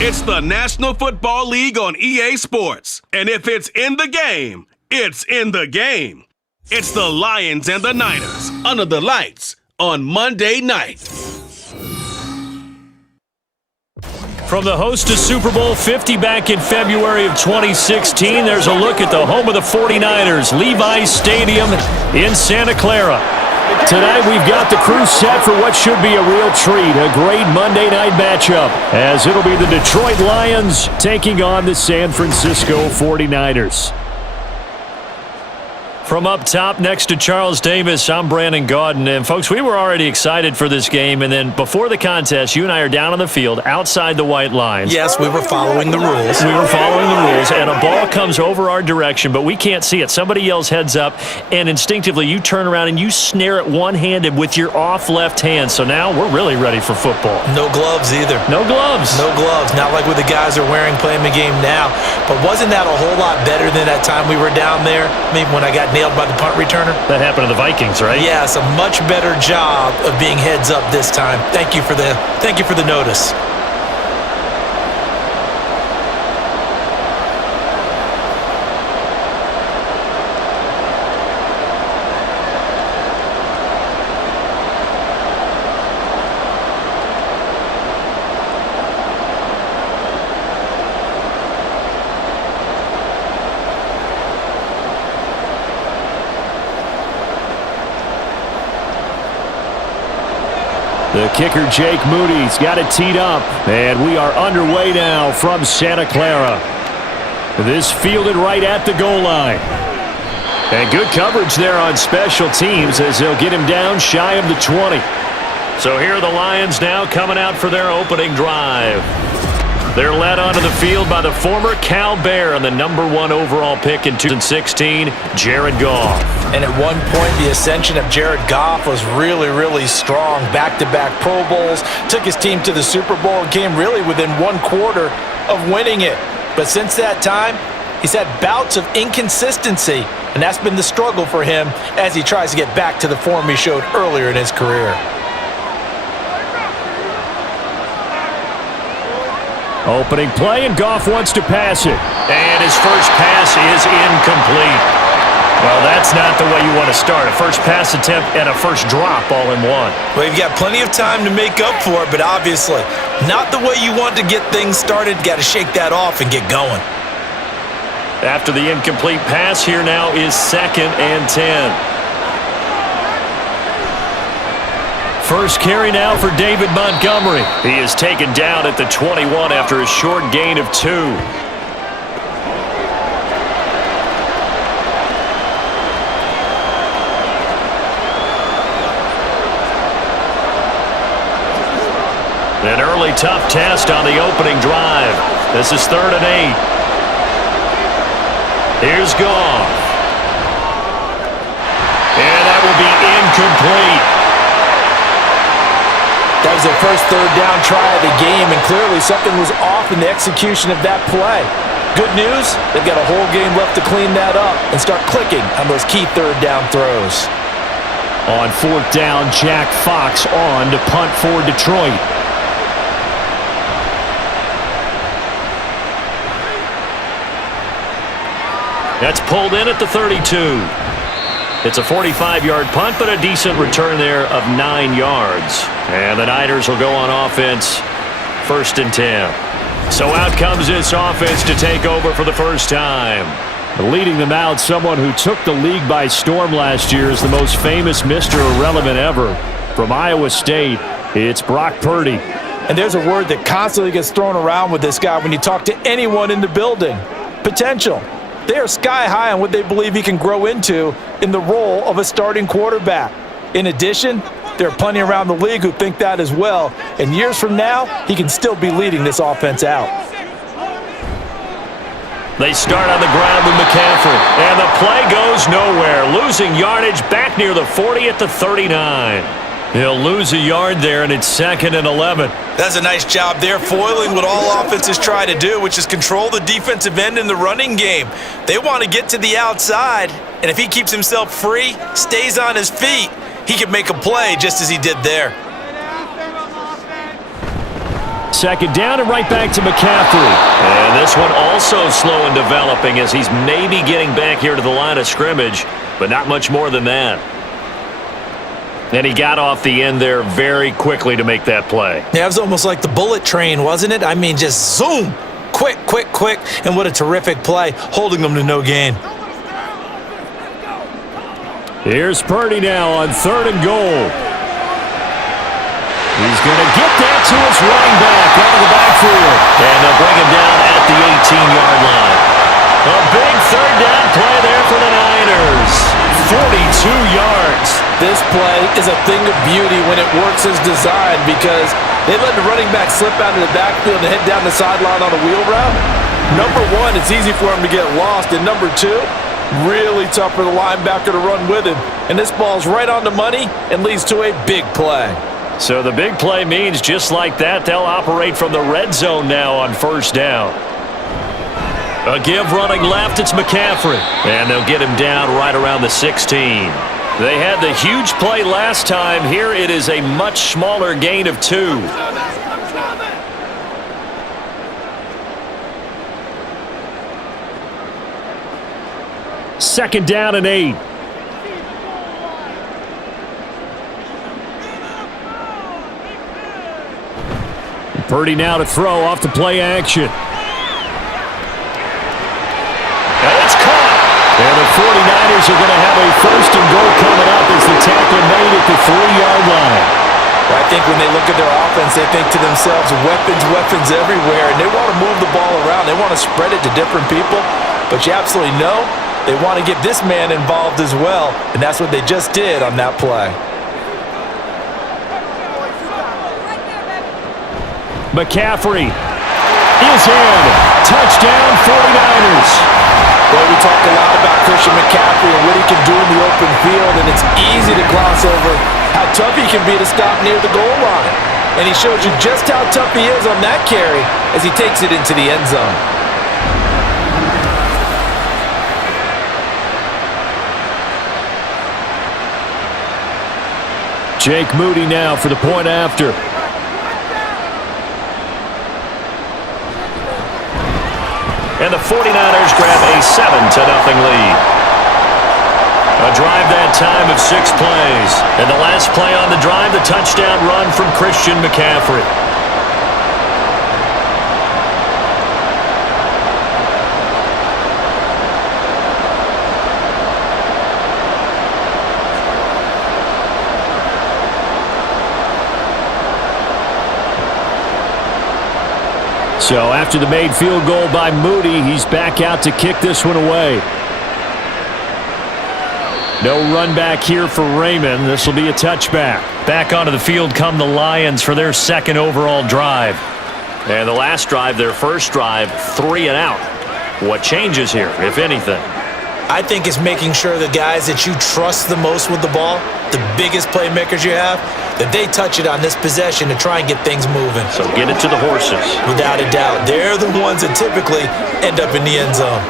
It's the National Football League on EA Sports. And if it's in the game, it's in the game. It's the Lions and the Niners under the lights on Monday night. From the host of Super Bowl 50 back in February of 2016, there's a look at the home of the 49ers, Levi's Stadium in Santa Clara. Tonight we've got the crew set for what should be a real treat, a great Monday night matchup, as it'll be the Detroit Lions taking on the San Francisco 49ers. From up top next to Charles Davis, I'm Brandon Gaudin. And, folks, we were already excited for this game. And then before the contest, you and I are down on the field outside the white lines. Yes, we were following the rules. We were following the rules, and a ball comes over our direction, but we can't see it. Somebody yells heads up, and instinctively you turn around and you snare it one-handed with your off left hand. So now we're really ready for football. No gloves either. No gloves. No gloves. Not like what the guys are wearing playing the game now. But wasn't that a whole lot better than that time we were down there? Maybe when I got nailed by the punt returner? That happened to the Vikings, right? Yes, a much better job of being heads up this time. Thank you for the notice. The kicker, Jake Moody's got it teed up, and we are underway now from Santa Clara. This fielded right at the goal line. And good coverage there on special teams as they'll get him down shy of the 20. So here are the Lions now coming out for their opening drive. They're led onto the field by the former Cal Bear and the #1 overall pick in 2016, Jared Goff. And at one point, the ascension of Jared Goff was really, really strong. Back-to-back Pro Bowls, took his team to the Super Bowl and came really within one quarter of winning it. But since that time, he's had bouts of inconsistency, and that's been the struggle for him as he tries to get back to the form he showed earlier in his career. Opening play, and Goff wants to pass it. And his first pass is incomplete. Well, that's not the way you want to start. A first pass attempt and a first drop all in one. Well, you've got plenty of time to make up for it, but obviously not the way you want to get things started. Got to shake that off and get going. After the incomplete pass, here now is 2nd and 10. First carry now for David Montgomery. He is taken down at the 21 after a short gain of 2. An early tough test on the opening drive. This is 3rd and 8. Here's Goff. And that will be incomplete. That was their first 3rd down try of the game, and clearly something was off in the execution of that play. Good news, they've got a whole game left to clean that up and start clicking on those key 3rd down throws. On 4th down, Jack Fox on to punt for Detroit. That's pulled in at the 32. It's a 45-yard punt, but a decent return there of 9 yards. And the Niners will go on offense, 1st and 10. So out comes this offense to take over for the first time. Leading them out, someone who took the league by storm last year is the most famous Mr. Irrelevant ever. From Iowa State, it's Brock Purdy. And there's a word that constantly gets thrown around with this guy when you talk to anyone in the building. Potential. They are sky high on what they believe he can grow into in the role of a starting quarterback. In addition, there are plenty around the league who think that as well. And years from now, he can still be leading this offense out. They start on the ground with McCaffrey. And the play goes nowhere. Losing yardage back near the 40 at the 39. He'll lose a yard there, and it's 2nd and 11. That's a nice job there, foiling what all offenses try to do, which is control the defensive end in the running game. They want to get to the outside, and if he keeps himself free, stays on his feet, he can make a play just as he did there. second down and right back to McCaffrey. And this one also slow in developing as he's maybe getting back here to the line of scrimmage, but not much more than that. And he got off the end there very quickly to make that play. Yeah, it was almost like the bullet train, wasn't it? I mean, just zoom. Quick, quick, quick. And what a terrific play, holding them to no gain. Here's Purdy now on 3rd and goal. He's going to get that to his running back out of the backfield. And they'll bring him down at the 18-yard line. A big 3rd down play there for the Niners. 42 yards. This play is a thing of beauty when it works as designed because they let the running back slip out of the backfield and head down the sideline on a wheel route. Number one, it's easy for him to get lost. And number two, really tough for the linebacker to run with him. And this ball's right on the money and leads to a big play. So the big play means just like that, they'll operate from the red zone now on 1st down. A give running left, it's McCaffrey. And they'll get him down right around the 16. They had the huge play last time. Here it is a much smaller gain of 2. Second down and 8. Purdy now to throw off the play action. And it's caught. And the 49ers are going to have a 1st and goal coming up as the tackle made at the 3-yard line. I think when they look at their offense, they think to themselves, weapons, weapons everywhere, and they want to move the ball around. They want to spread it to different people, but you absolutely know they want to get this man involved as well, and that's what they just did on that play. McCaffrey is in. Touchdown 49ers. Well, we talk a lot about Christian McCaffrey and what he can do in the open field, and it's easy to gloss over how tough he can be to stop near the goal line. And he shows you just how tough he is on that carry as he takes it into the end zone. Jake Moody now for the point after. And the 49ers grab a 7-0 lead. A drive that time of 6 plays. And the last play on the drive, the touchdown run from Christian McCaffrey. So after the made field goal by Moody, he's back out to kick this one away. No run back here for Raymond. This will be a touchback. Back onto the field come the Lions for their 2nd overall drive. And the last drive, their first drive, 3 and out. What changes here, if anything? I think it's making sure the guys that you trust the most with the ball, the biggest playmakers you have, that they touch it on this possession to try and get things moving. So get it to the horses. Without a doubt. They're the ones that typically end up in the end zone.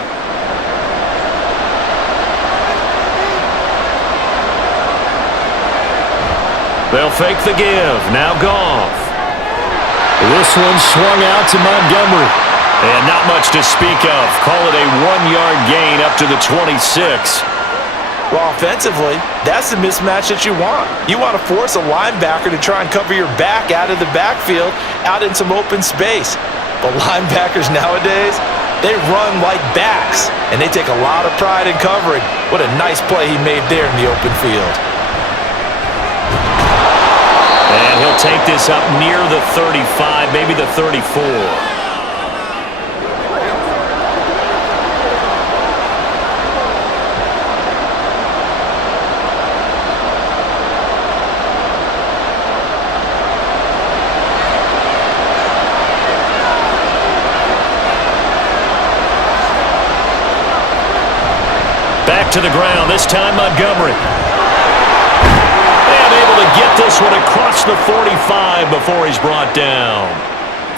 They'll fake the give. Now Goff. This one swung out to Montgomery. And not much to speak of. Call it a 1-yard gain up to the 26. Well, offensively, that's the mismatch that you want. You want to force a linebacker to try and cover your back out of the backfield, out in some open space. But linebackers nowadays, they run like backs, and they take a lot of pride in covering. What a nice play he made there in the open field. And he'll take this up near the 35, maybe the 34. Back to the ground, this time Montgomery. And able to get this one across the 45 before he's brought down.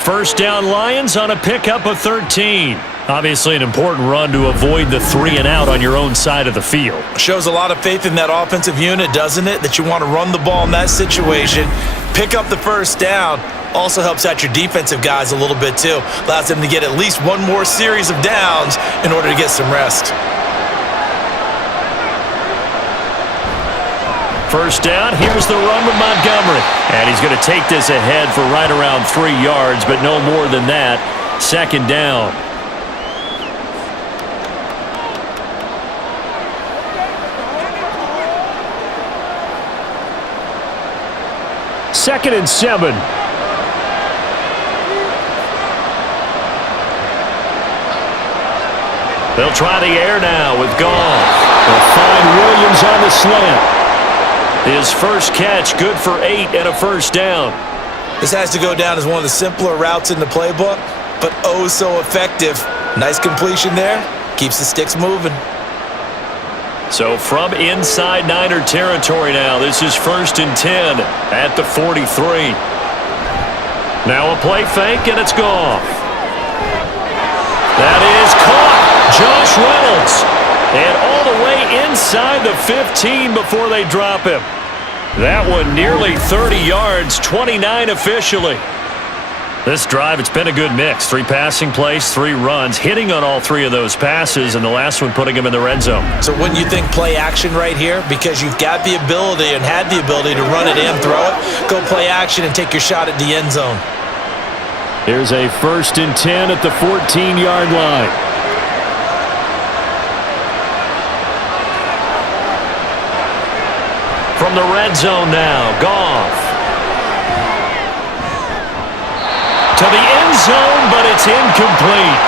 First down Lions on a pickup of 13. Obviously an important run to avoid the 3 and out on your own side of the field. Shows a lot of faith in that offensive unit, doesn't it? That you want to run the ball in that situation, pick up the first down, Also helps out your defensive guys a little bit too. Allows them to get at least one more series of downs in order to get some rest. First down, here's the run with Montgomery. And he's going to take this ahead for right around 3 yards, but no more than that. Second down. Second and 7. They'll try the air now with Goff. They'll find Williams on the slant. His first catch, good for 8 and a first down. This has to go down as one of the simpler routes in the playbook, but oh so effective. Nice completion there. Keeps the sticks moving. So from inside Niner territory now, this is 1st and 10 at the 43. Now a play fake, and it's Goff. That is caught. Josh Reynolds. And all the way inside the 15 before they drop him. That one nearly 30 yards, 29 officially. This drive, it's been a good mix. 3 passing plays, 3 runs, hitting on all 3 of those passes, and the last one putting him in the red zone. So wouldn't you think play action right here? Because you've got the ability and had the ability to run it in, throw it, go play action and take your shot at the end zone. Here's a 1st and 10 at the 14-yard line. From the red zone now, Goff. To the end zone, but it's incomplete.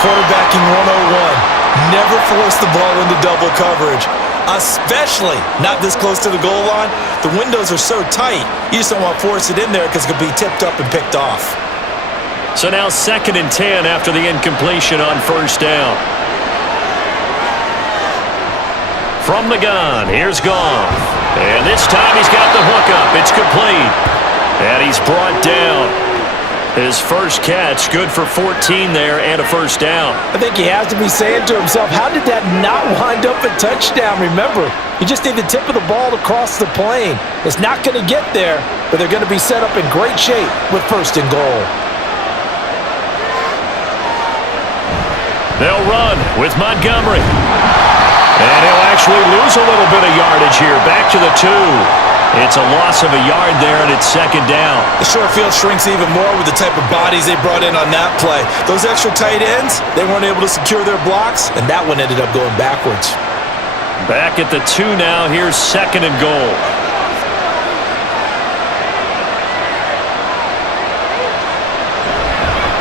Quarterbacking 101. Never force the ball into double coverage, especially not this close to the goal line. The windows are so tight, you just don't want to force it in there because it could be tipped up and picked off. So now 2nd and 10 after the incompletion on 1st down. From the gun, here's Goff. And this time he's got the hookup. It's complete. And he's brought down. His first catch, good for 14 there and a first down. I think he has to be saying to himself, how did that not wind up a touchdown? Remember, you just need the tip of the ball to cross the plane. It's not going to get there, but they're going to be set up in great shape with 1st and goal. They'll run with Montgomery. And he'll actually lose a little bit of yardage here. Back to the 2. It's a loss of a yard there, and it's 2nd down. The short field shrinks even more with the type of bodies they brought in on that play. Those extra tight ends, they weren't able to secure their blocks, and that one ended up going backwards. Back at the 2 now. Here's 2nd and goal.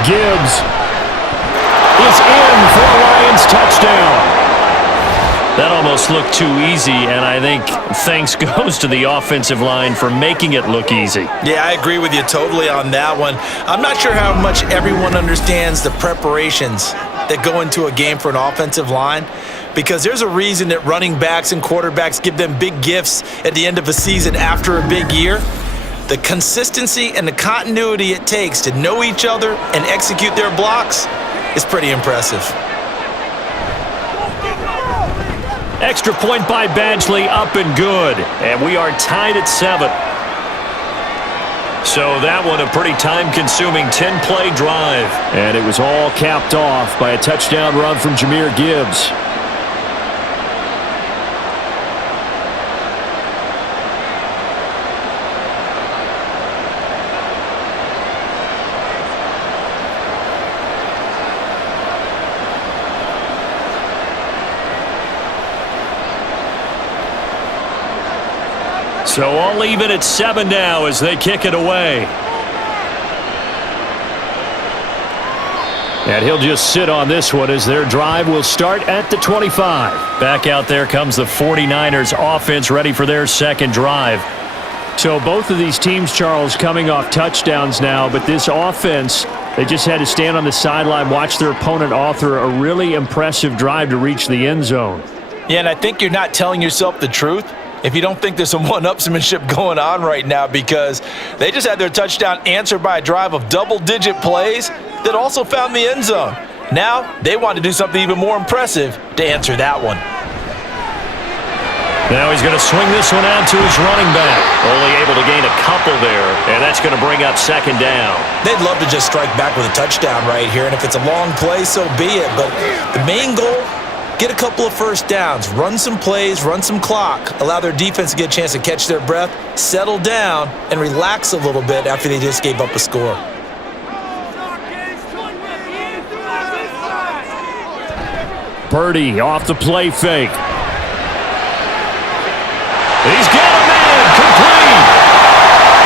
Gibbs is in for a Lions touchdown. That almost looked too easy, and I think thanks goes to the offensive line for making it look easy. Yeah, I agree with you totally on that one. I'm not sure how much everyone understands the preparations that go into a game for an offensive line, because there's a reason that running backs and quarterbacks give them big gifts at the end of a season after a big year. The consistency and the continuity it takes to know each other and execute their blocks is pretty impressive. Extra point by Badgley, up and good. And we are tied at 7. So that one a pretty time-consuming 10-play drive. And it was all capped off by a touchdown run from Jahmyr Gibbs. So all even at 7 now as they kick it away. And he'll just sit on this one as their drive will start at the 25. Back out there comes the 49ers offense ready for their second drive. So both of these teams, Charles, coming off touchdowns now, but this offense, they just had to stand on the sideline, watch their opponent author a really impressive drive to reach the end zone. Yeah, and I think you're not telling yourself the truth if you don't think there's some one-upsmanship going on right now, because they just had their touchdown answered by a drive of double-digit plays that also found the end zone. Now they want to do something even more impressive to answer that one. Now he's going to swing this one out to his running back. Only able to gain a couple there, and that's going to bring up second down. They'd love to just strike back with a touchdown right here, and if it's a long play, so be it. But the main goal, get a couple of first downs, run some plays, run some clock, allow their defense to get a chance to catch their breath, settle down, and relax a little bit after they just gave up a score. Purdy off the play fake. He's got a man complete.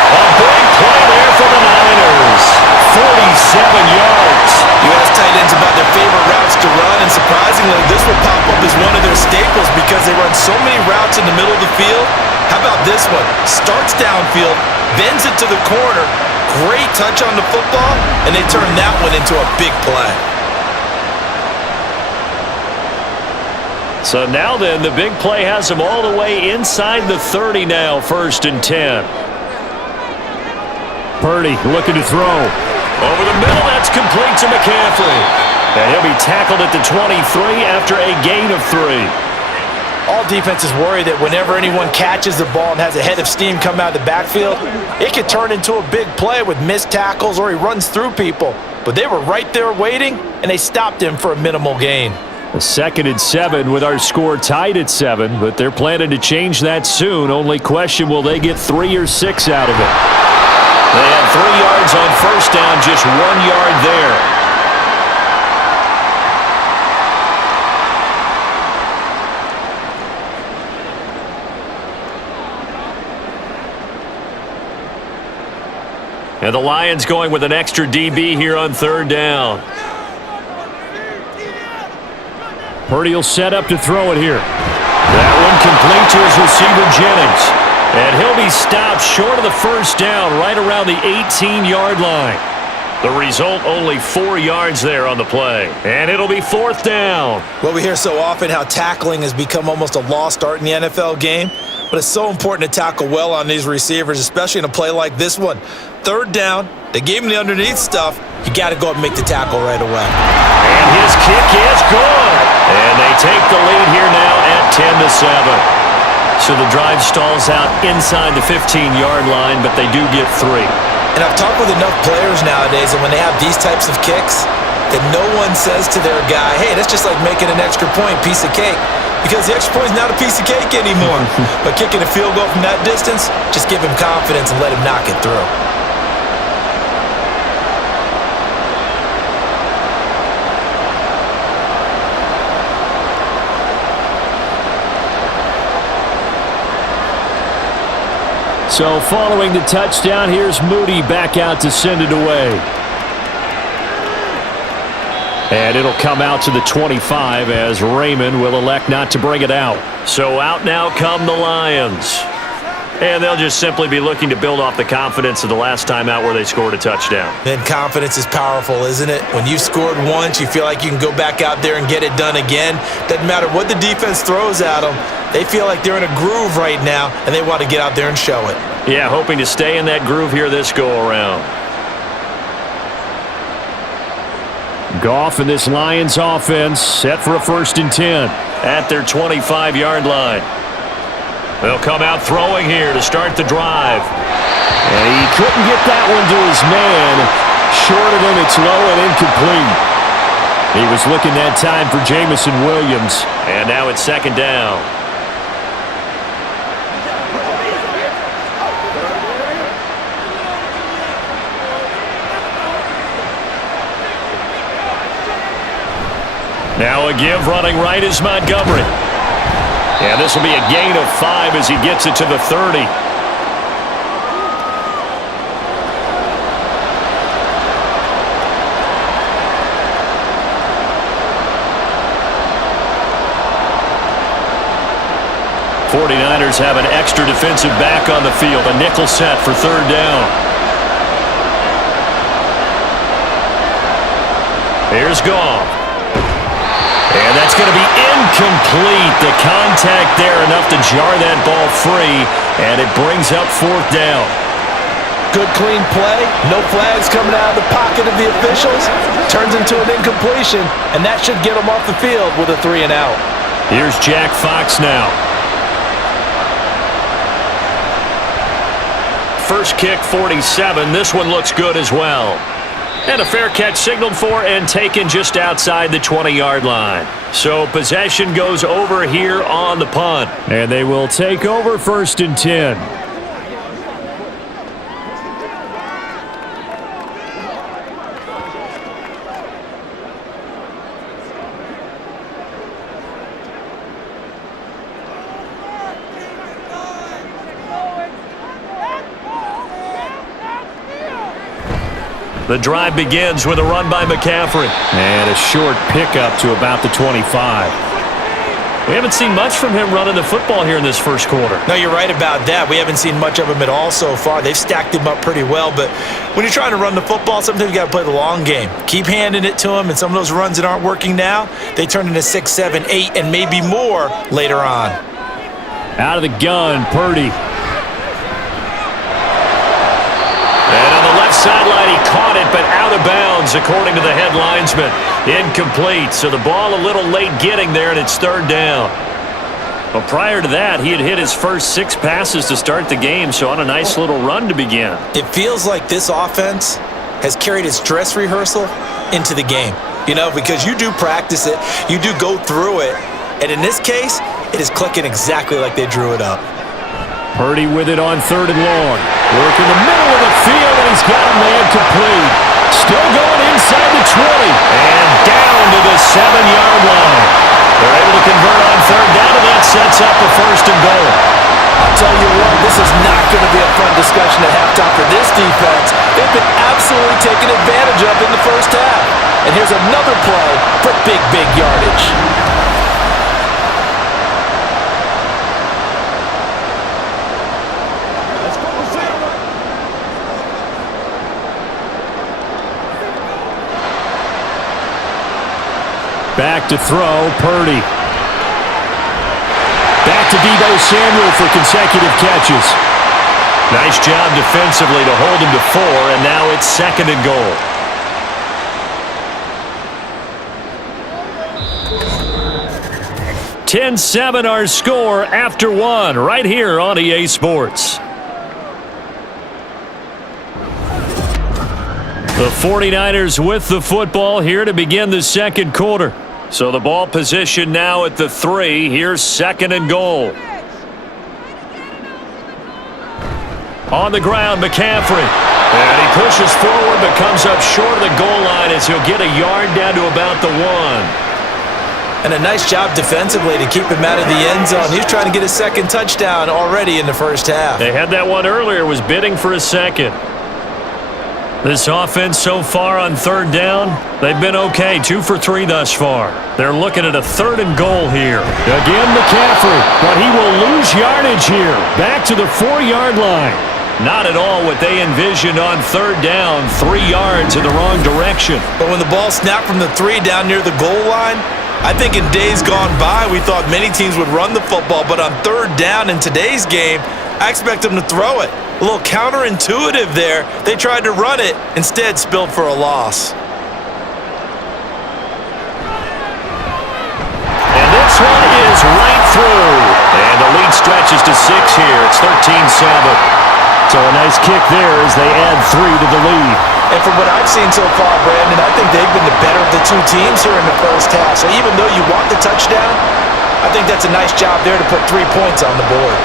A big play there for the Niners. 47 yards. You ask tight ends about their favorite routes to run, and surprisingly, this will pop up as one of their staples because they run so many routes in the middle of the field. How about this one? Starts downfield, bends it to the corner, great touch on the football, and they turn that one into a big play. So now then, the big play has him all the way inside the 30 now, 1st and 10. Purdy looking to throw. Over the middle, that's complete to McCaffrey. And he'll be tackled at the 23 after a gain of 3. All defenses worry that whenever anyone catches the ball and has a head of steam come out of the backfield, it could turn into a big play with missed tackles or he runs through people. But they were right there waiting, and they stopped him for a minimal gain. A 2nd and 7 with our score tied at 7, but they're planning to change that soon. Only question, will they get 3 or 6 out of it? They had 3 yards on first down, just 1 yard there. And the Lions going with an extra DB here on 3rd down. Purdy will set up to throw it here. That one complete to his receiver, Jennings. And he'll be stopped short of the first down right around the 18-yard line. The result, only 4 yards there on the play. And it'll be 4th down. Well, we hear so often how tackling has become almost a lost art in the NFL game. But it's so important to tackle well on these receivers, especially in a play like this one. 3rd down, they gave him the underneath stuff. You got to go up and make the tackle right away. And his kick is good. And they take the lead here now at 10-7. So the drive stalls out inside the 15-yard line, but they do get 3. And I've talked with enough players nowadays, and when they have these types of kicks, that no one says to their guy, hey, that's just like making an extra point, piece of cake. Because the extra point is not a piece of cake anymore. But kicking a field goal from that distance, just give him confidence and let him knock it through. So following the touchdown, here's Moody back out to send it away. And it'll come out to the 25 as Raymond will elect not to bring it out. So out now come the Lions. And they'll just simply be looking to build off the confidence of the last time out where they scored a touchdown. And confidence is powerful, isn't it? When you scored once, you feel like you can go back out there and get it done again. Doesn't matter what the defense throws at them. They feel like they're in a groove right now, and they want to get out there and show it. Yeah, hoping to stay in that groove here this go-around. Goff and this Lions offense set for a 1st and 10. At their 25-yard line. They'll come out throwing here to start the drive. And he couldn't get that one to his man. Short of him, it's low and incomplete. He was looking that time for Jamison Williams. And now it's 2nd down. Now a give running right is Montgomery. And this will be a gain of 5 as he gets it to the 30. '49ers have an extra defensive back on the field. A nickel set for 3rd down. Here's Goff. And that's going to be incomplete. The contact there enough to jar that ball free, and it brings up 4th down. Good, clean play. No flags coming out of the pocket of the officials. Turns into an incompletion, and that should get them off the field with a 3 and out. Here's Jack Fox now. first kick 47. This one looks good as well. And a fair catch signaled for and taken just outside the 20-yard line. So possession goes over here on the punt. And they will take over 1st and 10. The drive begins with a run by McCaffrey. And a short pickup to about the 25. We haven't seen much from him running the football here in this first quarter. No, you're right about that. We haven't seen much of him at all so far. They've stacked him up pretty well, but when you're trying to run the football, sometimes you got to play the long game. Keep handing it to him, and some of those runs that aren't working now, they turn into 6, 7, 8, and maybe more later on. Out of the gun, Purdy. And on the left sideline, he caught it, but out of bounds, according to the head linesman. Incomplete, so the ball a little late getting there, and it's 3rd down. But prior to that, he had hit his first 6 passes to start the game, so on a nice little run to begin. It feels like this offense has carried its dress rehearsal into the game. You know, because you do practice it, you do go through it, and in this case, it is clicking exactly like they drew it up. Purdy with it on 3rd and long. Work in the middle of the field, and he's got a man complete. Still going inside the 20. And down to the 7-yard line. They're able to convert on 3rd down, and that sets up the 1st and goal. I'll tell you what, this is not going to be a fun discussion at halftime for this defense. They've been absolutely taken advantage of in the first half. And here's another play for big, big yardage. Back to throw, Purdy. Back to Deebo Samuel for consecutive catches. Nice job defensively to hold him to 4, and now it's 2nd and goal. (10-7) our score after 1 right here on EA Sports. The 49ers with the football here to begin the second quarter. So the ball position now at the 3. Here's 2nd and goal. On the ground, McCaffrey. And he pushes forward but comes up short of the goal line as he'll get a yard down to about the 1. And a nice job defensively to keep him out of the end zone. He's trying to get his 2nd touchdown already in the first half. They had that one earlier, was bidding for a 2nd. This offense so far on 3rd down, they've been okay. 2 for 3 thus far. They're looking at a 3rd and goal here. Again, McCaffrey, but he will lose yardage here. Back to the 4-yard line. Not at all what they envisioned on 3rd down. 3 yards in the wrong direction. But when the ball snapped from the 3 down near the goal line, I think in days gone by, we thought many teams would run the football, but on 3rd down in today's game, I expect them to throw it. A little counterintuitive there. They tried to run it, instead spilled for a loss. And this one is right through. And the lead stretches to 6 here. It's 13-7. So a nice kick there as they add 3 to the lead. And from what I've seen so far, Brandon, I think they've been the better of the 2 teams here in the first half. So even though you want the touchdown, I think that's a nice job there to put 3 points on the board.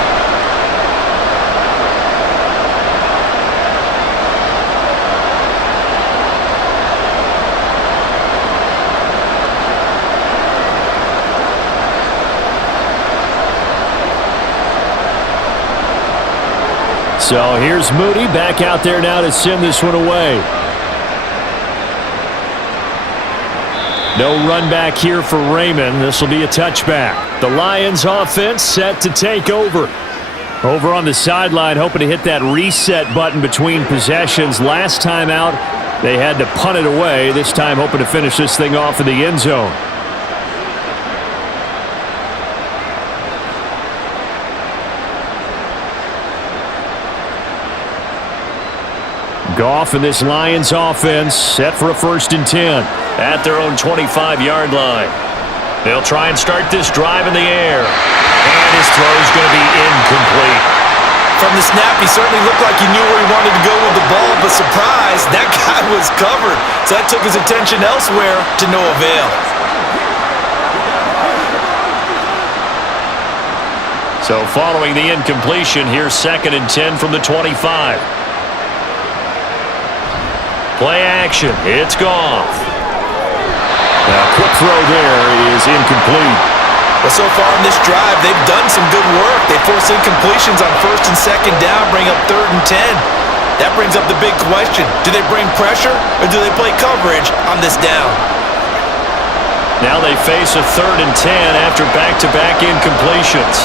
So here's Moody back out there now to send this one away. No run back here for Raymond. This will be a touchback. The Lions offense set to take over. Over on the sideline, hoping to hit that reset button between possessions. Last time out, they had to punt it away. This time hoping to finish this thing off in the end zone. Goff and this Lions offense set for a 1st and 10. At their own 25-yard line. They'll try and start this drive in the air. And his throw is going to be incomplete. From the snap, he certainly looked like he knew where he wanted to go with the ball, but surprise, that guy was covered. So that took his attention elsewhere to no avail. So following the incompletion, here's 2nd and 10 from the 25. Play action. It's Goff. A quick throw there is incomplete. But so far in this drive, they've done some good work. They force incompletions on 1st and 2nd down, bring up 3rd and 10. That brings up the big question. Do they bring pressure or do they play coverage on this down? Now they face a 3rd and 10 after back-to-back incompletions.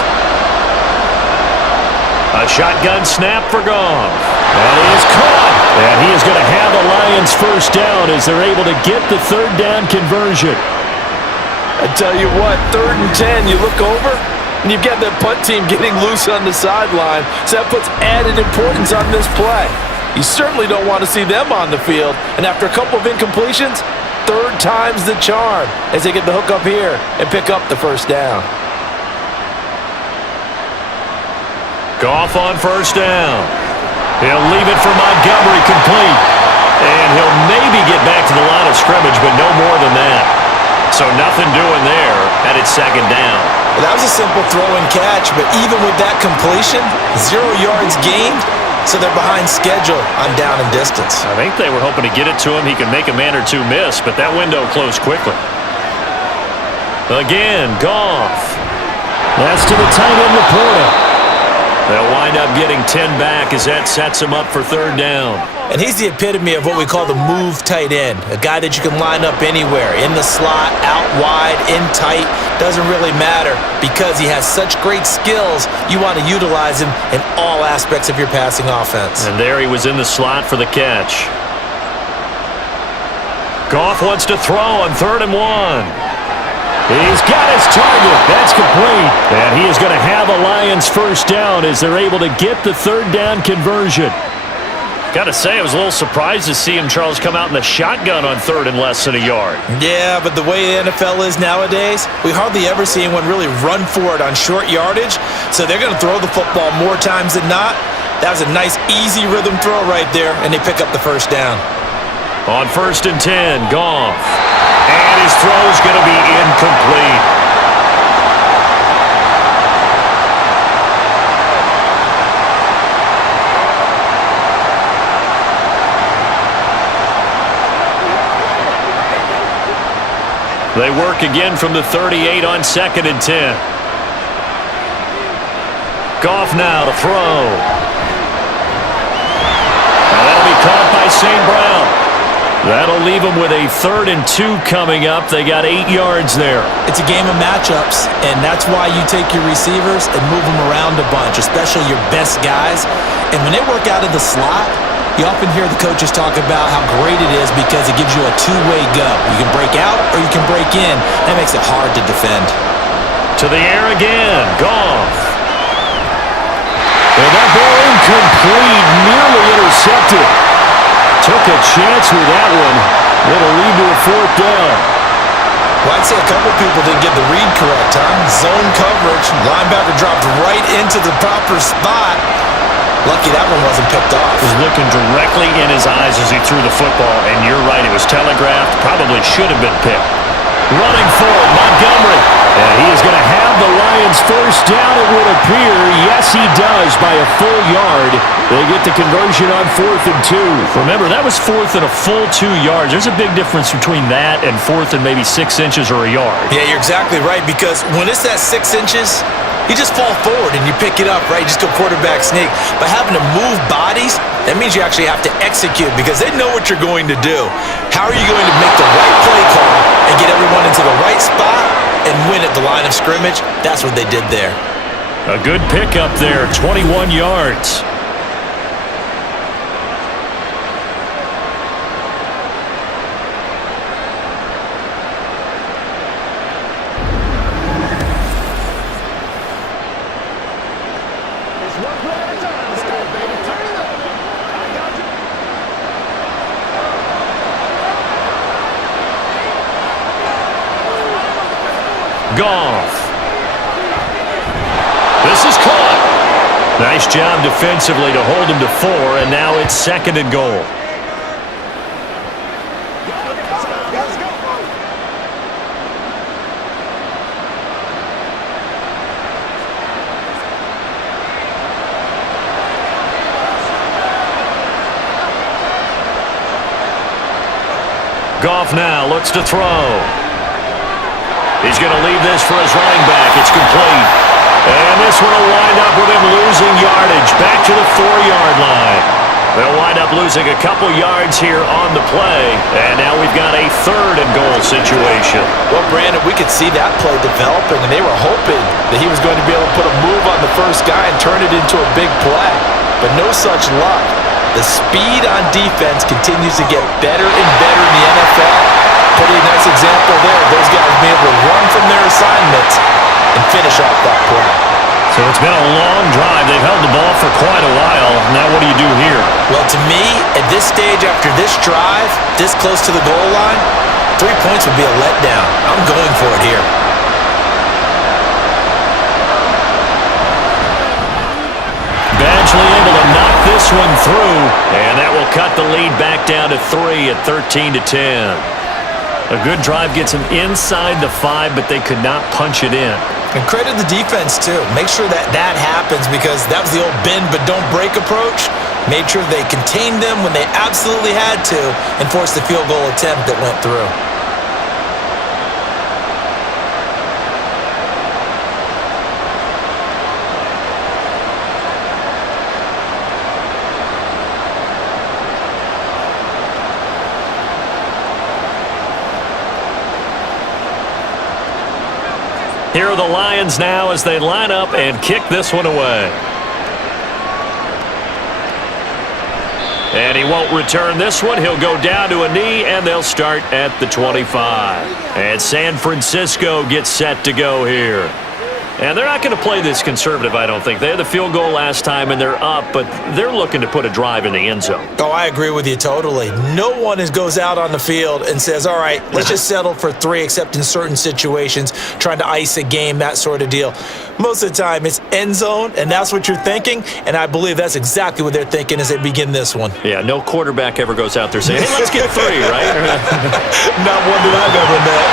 A shotgun snap for Goff. And he is caught. And he is going to have the Lions first down as they're able to get the 3rd down conversion. I tell you what, 3rd and 10, you look over, and you've got that punt team getting loose on the sideline, so that puts added importance on this play. You certainly don't want to see them on the field, and after a couple of incompletions, 3rd time's the charm as they get the hook up here and pick up the first down. Goff on 1st down. He'll leave it for Montgomery complete. And he'll maybe get back to the line of scrimmage, but no more than that. So nothing doing there, and it's 2nd down. Well, that was a simple throw and catch, but even with that completion, 0 yards gained, so they're behind schedule on down and distance. I think they were hoping to get it to him. He could make a man or two miss, but that window closed quickly. Again, Goff. That's to the tight end, Laporta. They'll wind up getting 10 back as that sets him up for 3rd down. And he's the epitome of what we call the move tight end, a guy that you can line up anywhere, in the slot, out wide, in tight, doesn't really matter because he has such great skills. You want to utilize him in all aspects of your passing offense. And there he was in the slot for the catch. Goff wants to throw on 3rd and 1. He's got his target. That's complete. And he is going to have a Lions first down as they're able to get the 3rd down conversion. Got to say, I was a little surprised to see him, Charles, come out in the shotgun on 3rd and less than a yard. Yeah, but the way the NFL is nowadays, we hardly ever see anyone really run for it on short yardage, so they're going to throw the football more times than not. That was a nice, easy rhythm throw right there, and they pick up the first down. On 1st and 10, Goff. And his throw's going to be incomplete. They work again from the 38 on 2nd and 10. Goff now to throw. And that'll be caught by St. Brown. That'll leave them with a 3rd and 2 coming up. They got 8 yards there. It's a game of matchups, and that's why you take your receivers and move them around a bunch, especially your best guys. And when they work out of the slot, you often hear the coaches talk about how great it is because it gives you a two-way go. You can break out or you can break in. That makes it hard to defend. To the air again. Goff. And that ball incomplete, nearly intercepted. Took a chance with that one. It'll lead to a 4th down. Well, I'd say a couple people didn't get the read correct, huh? Zone coverage. Linebacker dropped right into the proper spot. Lucky that one wasn't picked off. Was looking directly in his eyes as he threw the football, and you're right, it was telegraphed. Probably should have been picked. Running forward, Montgomery. And he is going to have the Lions first down, it would appear. Yes, he does, by a full yard. They get the conversion on 4th and 2. Remember, that was 4th and a full 2 yards. There's a big difference between that and 4th and maybe 6 inches or a yard. Yeah, you're exactly right, because when it's that 6 inches, you just fall forward and you pick it up, right? You just go quarterback sneak. But having to move bodies, that means you actually have to execute because they know what you're going to do. How are you going to make the right play call and get everyone into the right spot and win at the line of scrimmage? That's what they did there. A good pickup there, 21 yards. Goff. This is caught. Nice job defensively to hold him to 4, and now it's 2nd and goal. Goff now looks to throw. He's going to leave this for his running back. It's complete. And this one will wind up with him losing yardage back to the 4-yard line. They'll wind up losing a couple yards here on the play. And now we've got a 3rd and goal situation. Well, Brandon, we could see that play developing, and they were hoping that he was going to be able to put a move on the first guy and turn it into a big play. But no such luck. The speed on defense continues to get better and better in the NFL. Pretty nice example there. Those guys being able to run from their assignments and finish off that play. So it's been a long drive. They've held the ball for quite a while. Now what do you do here? Well, to me, at this stage after this drive, this close to the goal line, 3 points would be a letdown. I'm going for it here. Badgley able to knock this one through, and that will cut the lead back down to 3 at 13-10. A good drive gets them inside the 5, but they could not punch it in. And credit the defense, too. Make sure that that happens, because that was the old bend but don't break approach. Made sure they contained them when they absolutely had to and forced the field goal attempt that went through. Here are the Lions now as they line up and kick this one away. And he won't return this one. He'll go down to a knee, and they'll start at the 25. And San Francisco gets set to go here. And they're not going to play this conservative, I don't think. They had the field goal last time, and they're up, but they're looking to put a drive in the end zone. Oh, I agree with you totally. No one goes out on the field and says, all right, let's just settle for 3, except in certain situations, trying to ice a game, that sort of deal. Most of the time, it's end zone, and that's what you're thinking, and I believe that's exactly what they're thinking as they begin this one. Yeah, no quarterback ever goes out there saying, hey, let's get 3, right? Not one that I've ever met.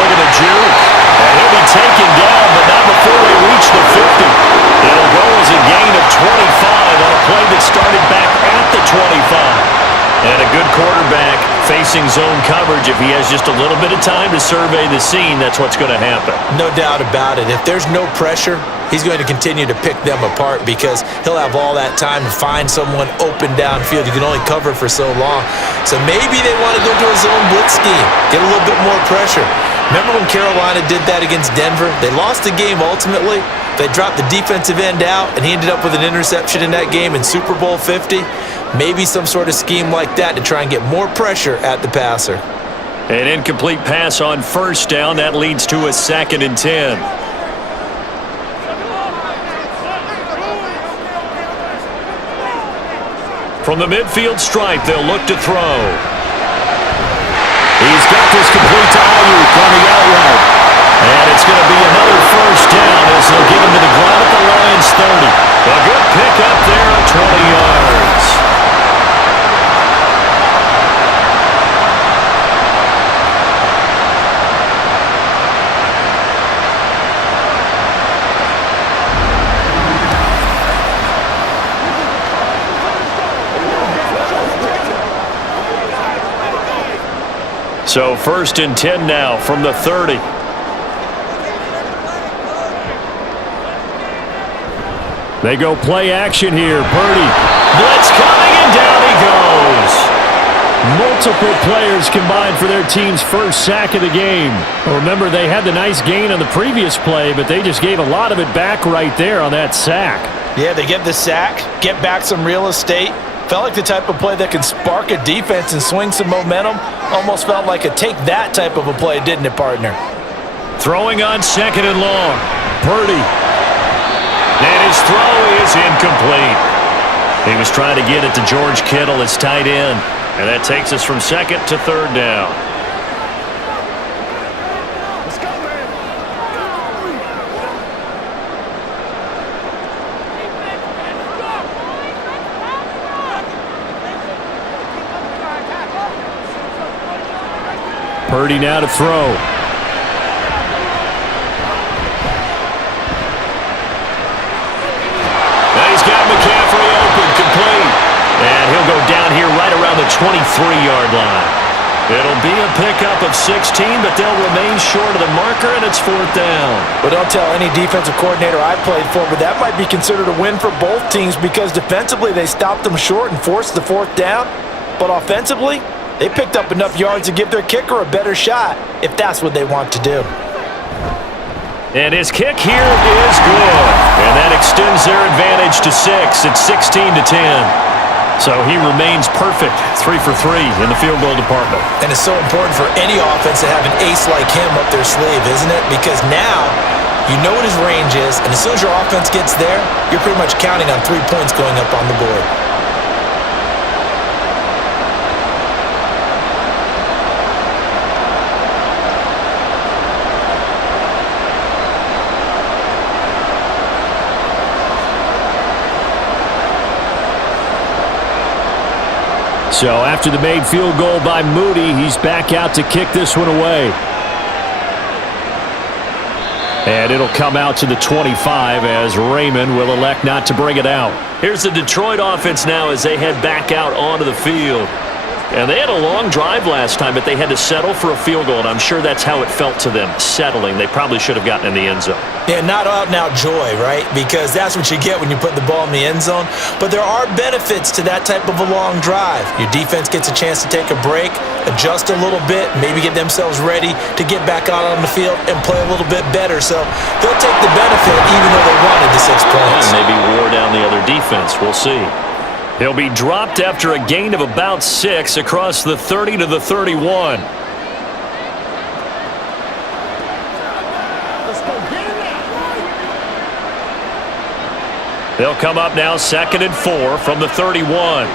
Look at the juke. And he'll be taken down, but not before they reach the 50. It'll go as a gain of 25 on a play that started back at the 25. And a good quarterback facing zone coverage. If he has just a little bit of time to survey the scene, that's what's going to happen. No doubt about it. If there's no pressure, he's going to continue to pick them apart because he'll have all that time to find someone open downfield. You can only cover for so long. So maybe they want to go to a zone blitz scheme, get a little bit more pressure. Remember when Carolina did that against Denver? They lost the game ultimately. They dropped the defensive end out, and he ended up with an interception in that game in Super Bowl 50. Maybe some sort of scheme like that to try and get more pressure at the passer. An incomplete pass on first down. That leads to a 2nd and 10. From the midfield stripe, they'll look to throw. He's got this complete to Ayuk on the out route. And it's going to be another first down as they'll get him to the ground at the Lions 30. A good pick up there at 20 yards. So 1st and 10 now from the 30. They go play action here. Purdy. Blitz coming, and down he goes. Multiple players combined for their team's first sack of the game. Remember, they had the nice gain on the previous play, but they just gave a lot of it back right there on that sack. Yeah, they get the sack, get back some real estate. Felt like the type of play that can spark a defense and swing some momentum. Almost felt like a take that type of a play, didn't it, partner? Throwing on 2nd and long. Purdy. And his throw is incomplete. He was trying to get it to George Kittle, his tight end. And that takes us from 2nd to 3rd down. Purdy now to throw. Now he's got McCaffrey open, complete. And he'll go down here right around the 23-yard line. It'll be a pickup of 16, but they'll remain short of the marker, and it's 4th down. But don't tell any defensive coordinator I played for, but that might be considered a win for both teams because defensively they stopped them short and forced the 4th down. But offensively, they picked up enough yards to give their kicker a better shot if that's what they want to do. And his kick here is good. And that extends their advantage to 6. It's 16-10. So he remains perfect, 3 for 3 in the field goal department. And it's so important for any offense to have an ace like him up their sleeve, isn't it? Because now you know what his range is, and as soon as your offense gets there, you're pretty much counting on 3 points going up on the board. So after the made field goal by Moody, he's back out to kick this one away. And it'll come out to the 25 as Raymond will elect not to bring it out. Here's the Detroit offense now as they head back out onto the field. And they had a long drive last time, but they had to settle for a field goal, and I'm sure that's how it felt to them, settling. They probably should have gotten in the end zone. Yeah, not out-and-out joy, right? Because that's what you get when you put the ball in the end zone. But there are benefits to that type of a long drive. Your defense gets a chance to take a break, adjust a little bit, maybe get themselves ready to get back out on the field and play a little bit better. So they'll take the benefit even though they wanted the 6 points. And maybe wore down the other defense. We'll see. He'll be dropped after a gain of about 6 across the 30 to the 31. They'll come up now 2nd and 4 from the 31.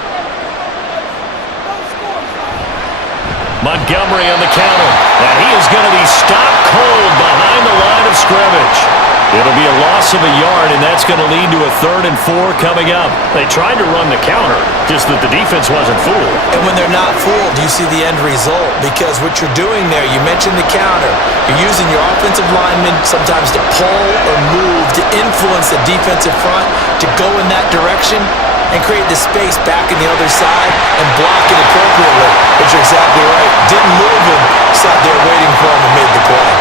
Montgomery on the counter. And he is going to be stopped cold behind the line of scrimmage. It'll be a loss of a yard, and that's going to lead to a 3rd and 4 coming up. They tried to run the counter, just that the defense wasn't fooled. And when they're not fooled, you see the end result. Because what you're doing there, you mentioned the counter. You're using your offensive linemen sometimes to pull or move, to influence the defensive front, to go in that direction and create the space back in the other side and block it appropriately. But you're exactly right. Didn't move him, sat there waiting for him and made the play.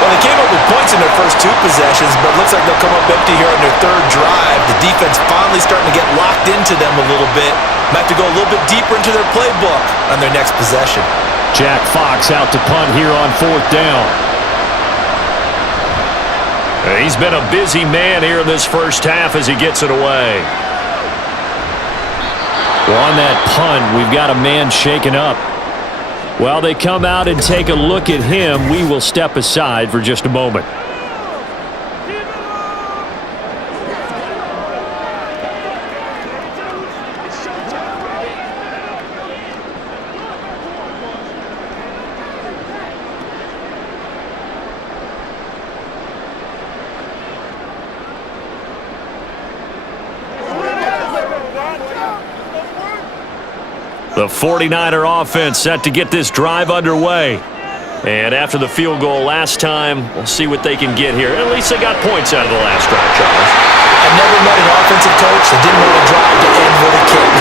Well, they came up with points in their first 2 possessions, but it looks like they'll come up empty here on their 3rd drive. The defense finally starting to get locked into them a little bit. Might have to go a little bit deeper into their playbook on their next possession. Jack Fox out to punt here on 4th down. He's been a busy man here in this first half as he gets it away. Well, on that punt, we've got a man shaken up. While they come out and take a look at him, we will step aside for just a moment. The 49er offense set to get this drive underway. And after the field goal last time, we'll see what they can get here. At least they got points out of the last drive, Charles. I've never met an offensive coach that didn't want a drive to end with a kick.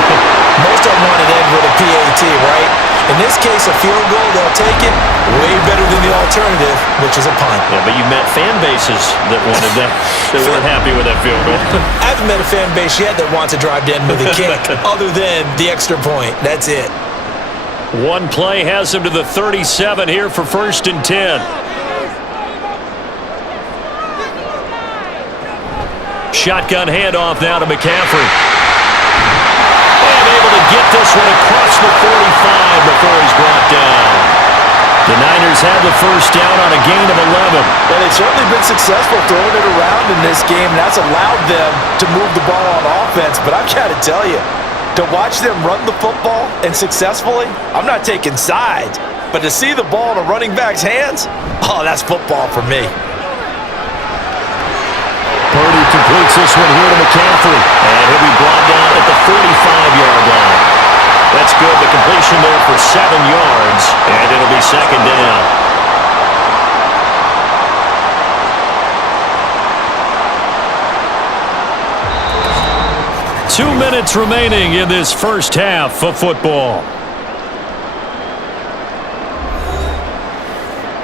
Most of them want it to end with a PAT, right? In this case, a field goal, they'll take it way better than the alternative, which is a punt. Yeah, but you met fan bases that wanted that. They weren't happy with that field goal. I haven't met a fan base yet that wants a drive to end with a kick, other than the extra point. That's it. One play has him to the 37 here for 1st and 10. Shotgun handoff now to McCaffrey. And able to get this one across the 45 before he's brought down. The Niners have the first down on a gain of 11. Well, they've certainly been successful throwing it around in this game, and that's allowed them to move the ball on offense. But I've got to tell you, to watch them run the football and successfully, I'm not taking sides. But to see the ball in a running back's hands, oh, that's football for me. Purdy completes this one here to McCaffrey. And he'll be brought down at the 45-yard line. That's good. The completion there for 7 yards, and it'll be 2nd down. 2 minutes remaining in this first half of football.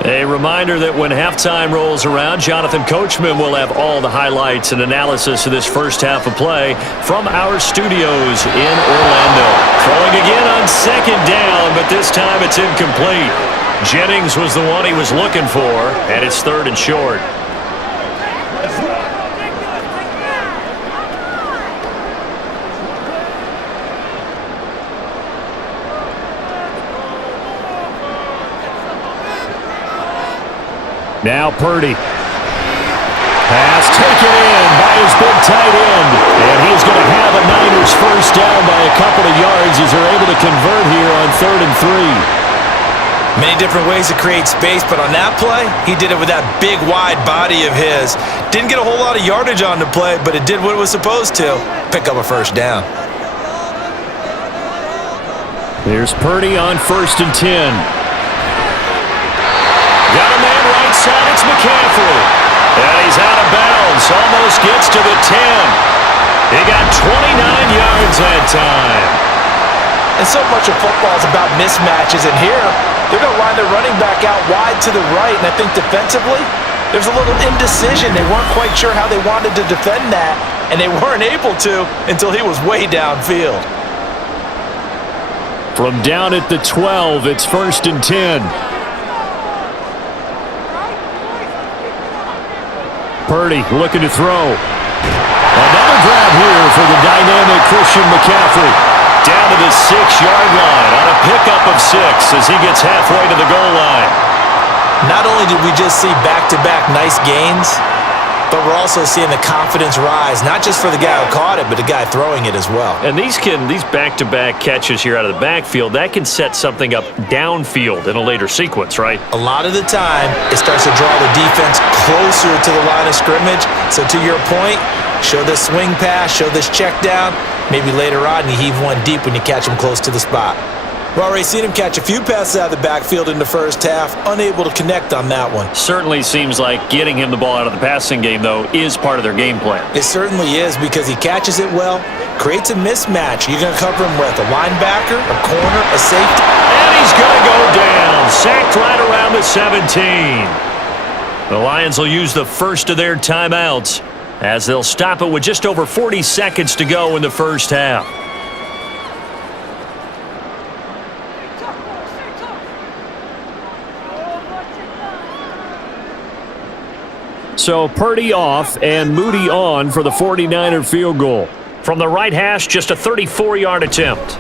A reminder that when halftime rolls around, Jonathan Coachman will have all the highlights and analysis of this first half of play from our studios in Orlando. Throwing again on second down, but this time it's incomplete. Jennings was the one he was looking for, and it's 3rd and short. Now Purdy. Pass taken in by his big tight end. And he's going to have a Niners first down by a couple of yards as they're able to convert here on 3rd and 3. Many different ways to create space, but on that play, he did it with that big, wide body of his. Didn't get a whole lot of yardage on the play, but it did what it was supposed to. Pick up a first down. There's Purdy on 1st and 10. Got a man right side, it's McCaffrey. And he's out of bounds, almost gets to the 10. He got 29 yards that time. And so much of football is about mismatches, and here, they're going to line their running back out wide to the right, and I think defensively, there's a little indecision. They weren't quite sure how they wanted to defend that, and they weren't able to until he was way downfield. From down at the 12, it's 1st and 10. Purdy looking to throw. Another grab here for the dynamic Christian McCaffrey. Down to the 6-yard line on a pickup of 6 as he gets halfway to the goal line. Not only did we just see back-to-back nice gains, but we're also seeing the confidence rise, not just for the guy who caught it, but the guy throwing it as well. And these back-to-back catches here out of the backfield, that can set something up downfield in a later sequence, right? A lot of the time, it starts to draw the defense closer to the line of scrimmage. So to your point, show this swing pass, show this check down. Maybe later on, you heave one deep when you catch him close to the spot. We've already seen him catch a few passes out of the backfield in the first half, unable to connect on that one. Certainly seems like getting him the ball out of the passing game, though, is part of their game plan. It certainly is because he catches it well, creates a mismatch. You're going to cover him with a linebacker, a corner, a safety. And he's going to go down, sacked right around the 17. The Lions will use the first of their timeouts as they'll stop it with just over 40 seconds to go in the first half. So Purdy off and Moody on for the 49er field goal. From the right hash, just a 34-yard attempt.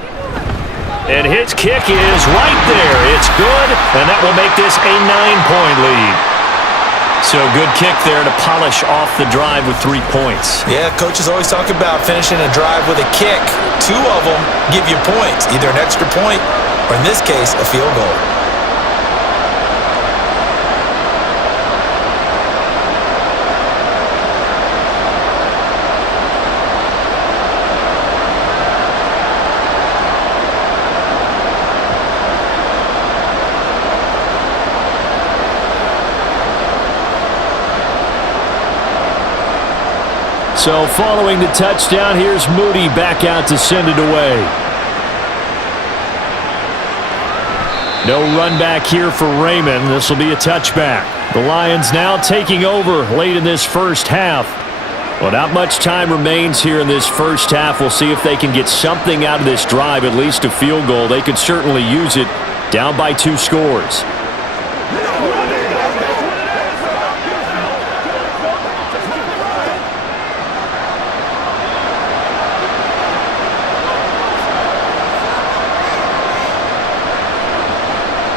And his kick is right there. It's good, and that will make this a 9-point lead. So good kick there to polish off the drive with 3 points. Yeah, coaches always talk about finishing a drive with a kick. 2 of them give you points, either an extra point or, in this case, a field goal. So following the touchdown, here's Moody back out to send it away. No run back here for Raymond. This will be a touchback. The Lions now taking over late in this first half. Well, not much time remains here in this first half. We'll see if they can get something out of this drive, at least a field goal. They could certainly use it, down by 2 scores.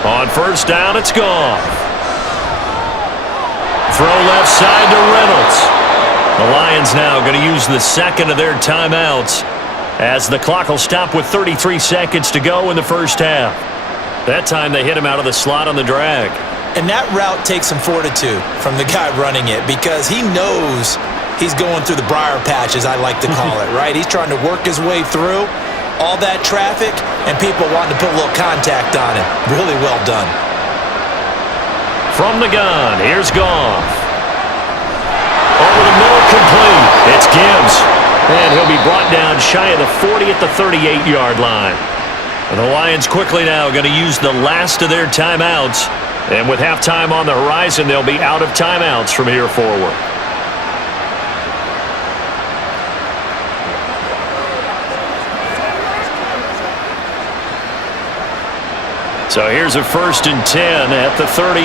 On first down, it's gone. Throw left side to Reynolds. The Lions now going to use the second of their timeouts as the clock will stop with 33 seconds to go in the first half. That time they hit him out of the slot on the drag. And that route takes some fortitude from the guy running it because he knows he's going through the briar patch, as I like to call it, right? He's trying to work his way through all that traffic and people wanting to put a little contact on him. Really well done. From the gun, here's Goff. Over the middle, complete. It's Gibbs. And he'll be brought down shy of the 40 at the 38-yard line. The Lions quickly now going to use the last of their timeouts. And with halftime on the horizon, they'll be out of timeouts from here forward. So here's a 1st and 10 at the 38.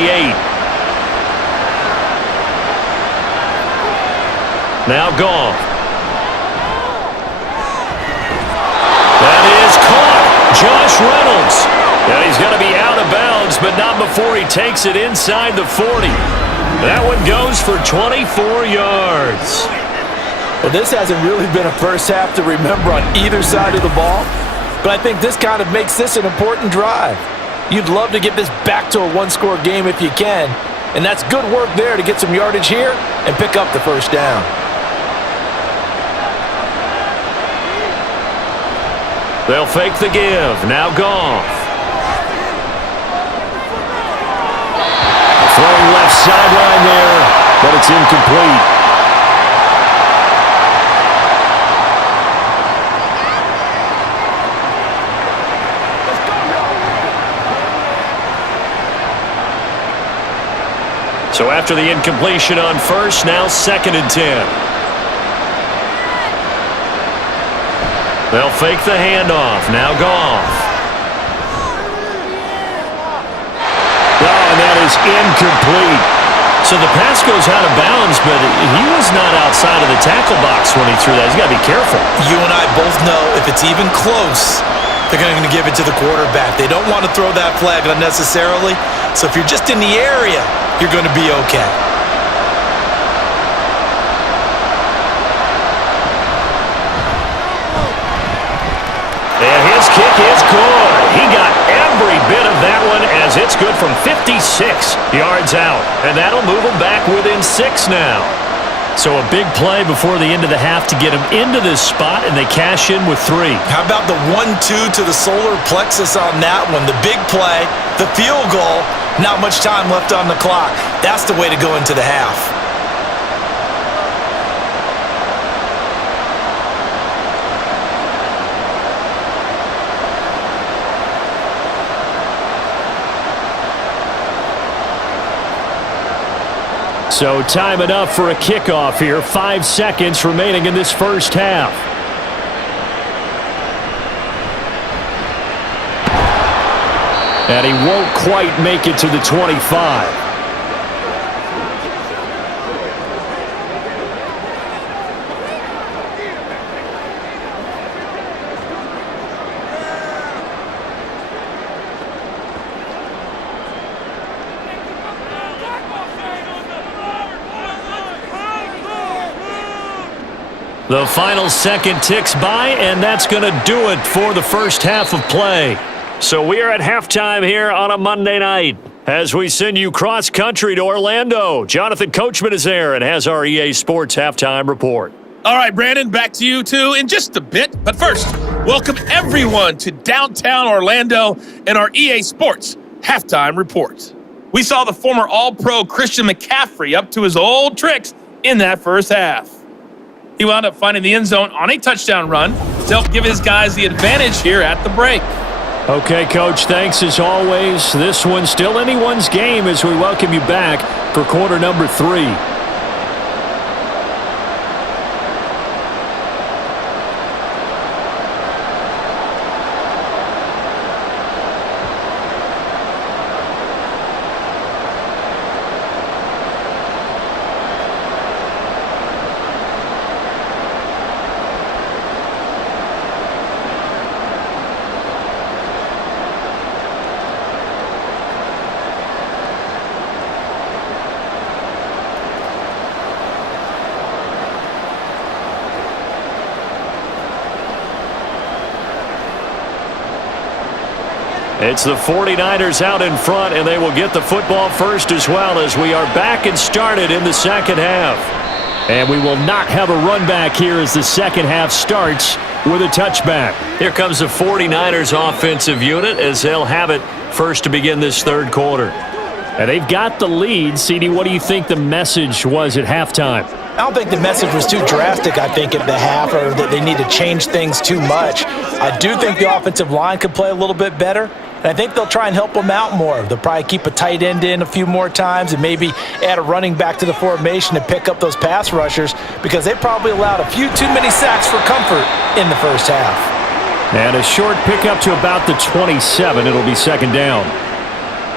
Now Goff. That is caught. Josh Reynolds. And he's going to be out of bounds, but not before he takes it inside the 40. That one goes for 24 yards. Well, this hasn't really been a first half to remember on either side of the ball, but I think this kind of makes this an important drive. You'd love to get this back to a one-score game if you can, and that's good work there to get some yardage here and pick up the first down. They'll fake the give. Now Goff. Throwing left sideline there, but it's incomplete. So after the incompletion on first, now 2nd and 10. They'll fake the handoff. Now Goff. Oh, and that is incomplete. So the pass goes out of bounds, but he was not outside of the tackle box when he threw that. He's got to be careful. You and I both know if it's even close, they're going to give it to the quarterback. They don't want to throw that flag unnecessarily. So if you're just in the area, you're going to be okay. And his kick is good. He got every bit of that one as it's good from 56 yards out. And that'll move him back within 6 now. So a big play before the end of the half to get him into this spot, and they cash in with 3. How about the 1-2 to the solar plexus on that one? The big play, the field goal, not much time left on the clock. That's the way to go into the half. So time enough for a kickoff here. 5 seconds remaining in this first half. And he won't quite make it to the 25. The final second ticks by, and that's going to do it for the first half of play. So we are at halftime here on a Monday night as we send you cross-country to Orlando. Jonathan Coachman is there and has our EA Sports halftime report. All right, Brandon, back to you, too, in just a bit. But first, welcome everyone to downtown Orlando and our EA Sports halftime report. We saw the former All-Pro Christian McCaffrey up to his old tricks in that first half. He wound up finding the end zone on a touchdown run to help give his guys the advantage here at the break. Okay, Coach, thanks as always. This one's still anyone's game as we welcome you back for quarter number 3. It's the 49ers out in front, and they will get the football first as well as we are back and started in the second half. And we will not have a run back here as the second half starts with a touchback. Here comes the 49ers offensive unit as they'll have it first to begin this third quarter. And they've got the lead. CD, what do you think the message was at halftime? I don't think the message was too drastic, I think, at the half, or that they need to change things too much. I do think the offensive line could play a little bit better, and I think they'll try and help them out more. They'll probably keep a tight end in a few more times and maybe add a running back to the formation to pick up those pass rushers, because they probably allowed a few too many sacks for comfort in the first half. And a short pickup to about the 27. It'll be second down.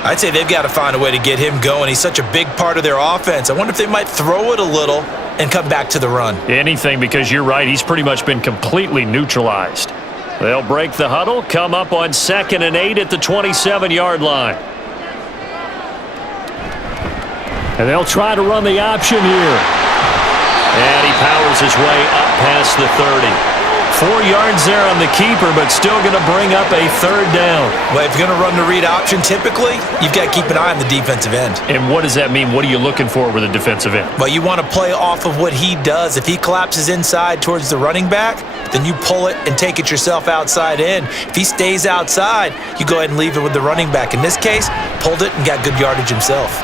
I'd say they've got to find a way to get him going. He's such a big part of their offense. I wonder if they might throw it a little and come back to the run. Anything, because you're right, he's pretty much been completely neutralized. They'll break the huddle, come up on 2nd and 8 at the 27-yard line. And they'll try to run the option here. And he powers his way up past the 30. 4 yards there on the keeper, but still going to bring up a third down. Well, if you're going to run the read option, typically, you've got to keep an eye on the defensive end. And what does that mean? What are you looking for with a defensive end? Well, you want to play off of what he does. If he collapses inside towards the running back, then you pull it and take it yourself outside in. If he stays outside, you go ahead and leave it with the running back. In this case, pulled it and got good yardage himself.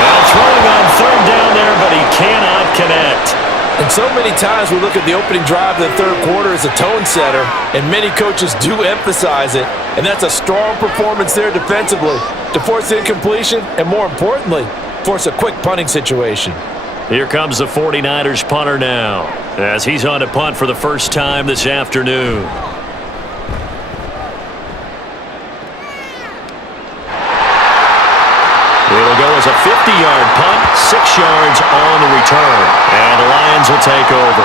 Now throwing on third down there, but he cannot connect. And so many times we look at the opening drive of the third quarter as a tone setter, and many coaches do emphasize it, and that's a strong performance there defensively to force incompletion and, more importantly, force a quick punting situation. Here comes the 49ers punter now, as he's on to punt for the first time this afternoon. It'll go as a 50-yard punt, 6 yards on the return. And the Lions will take over.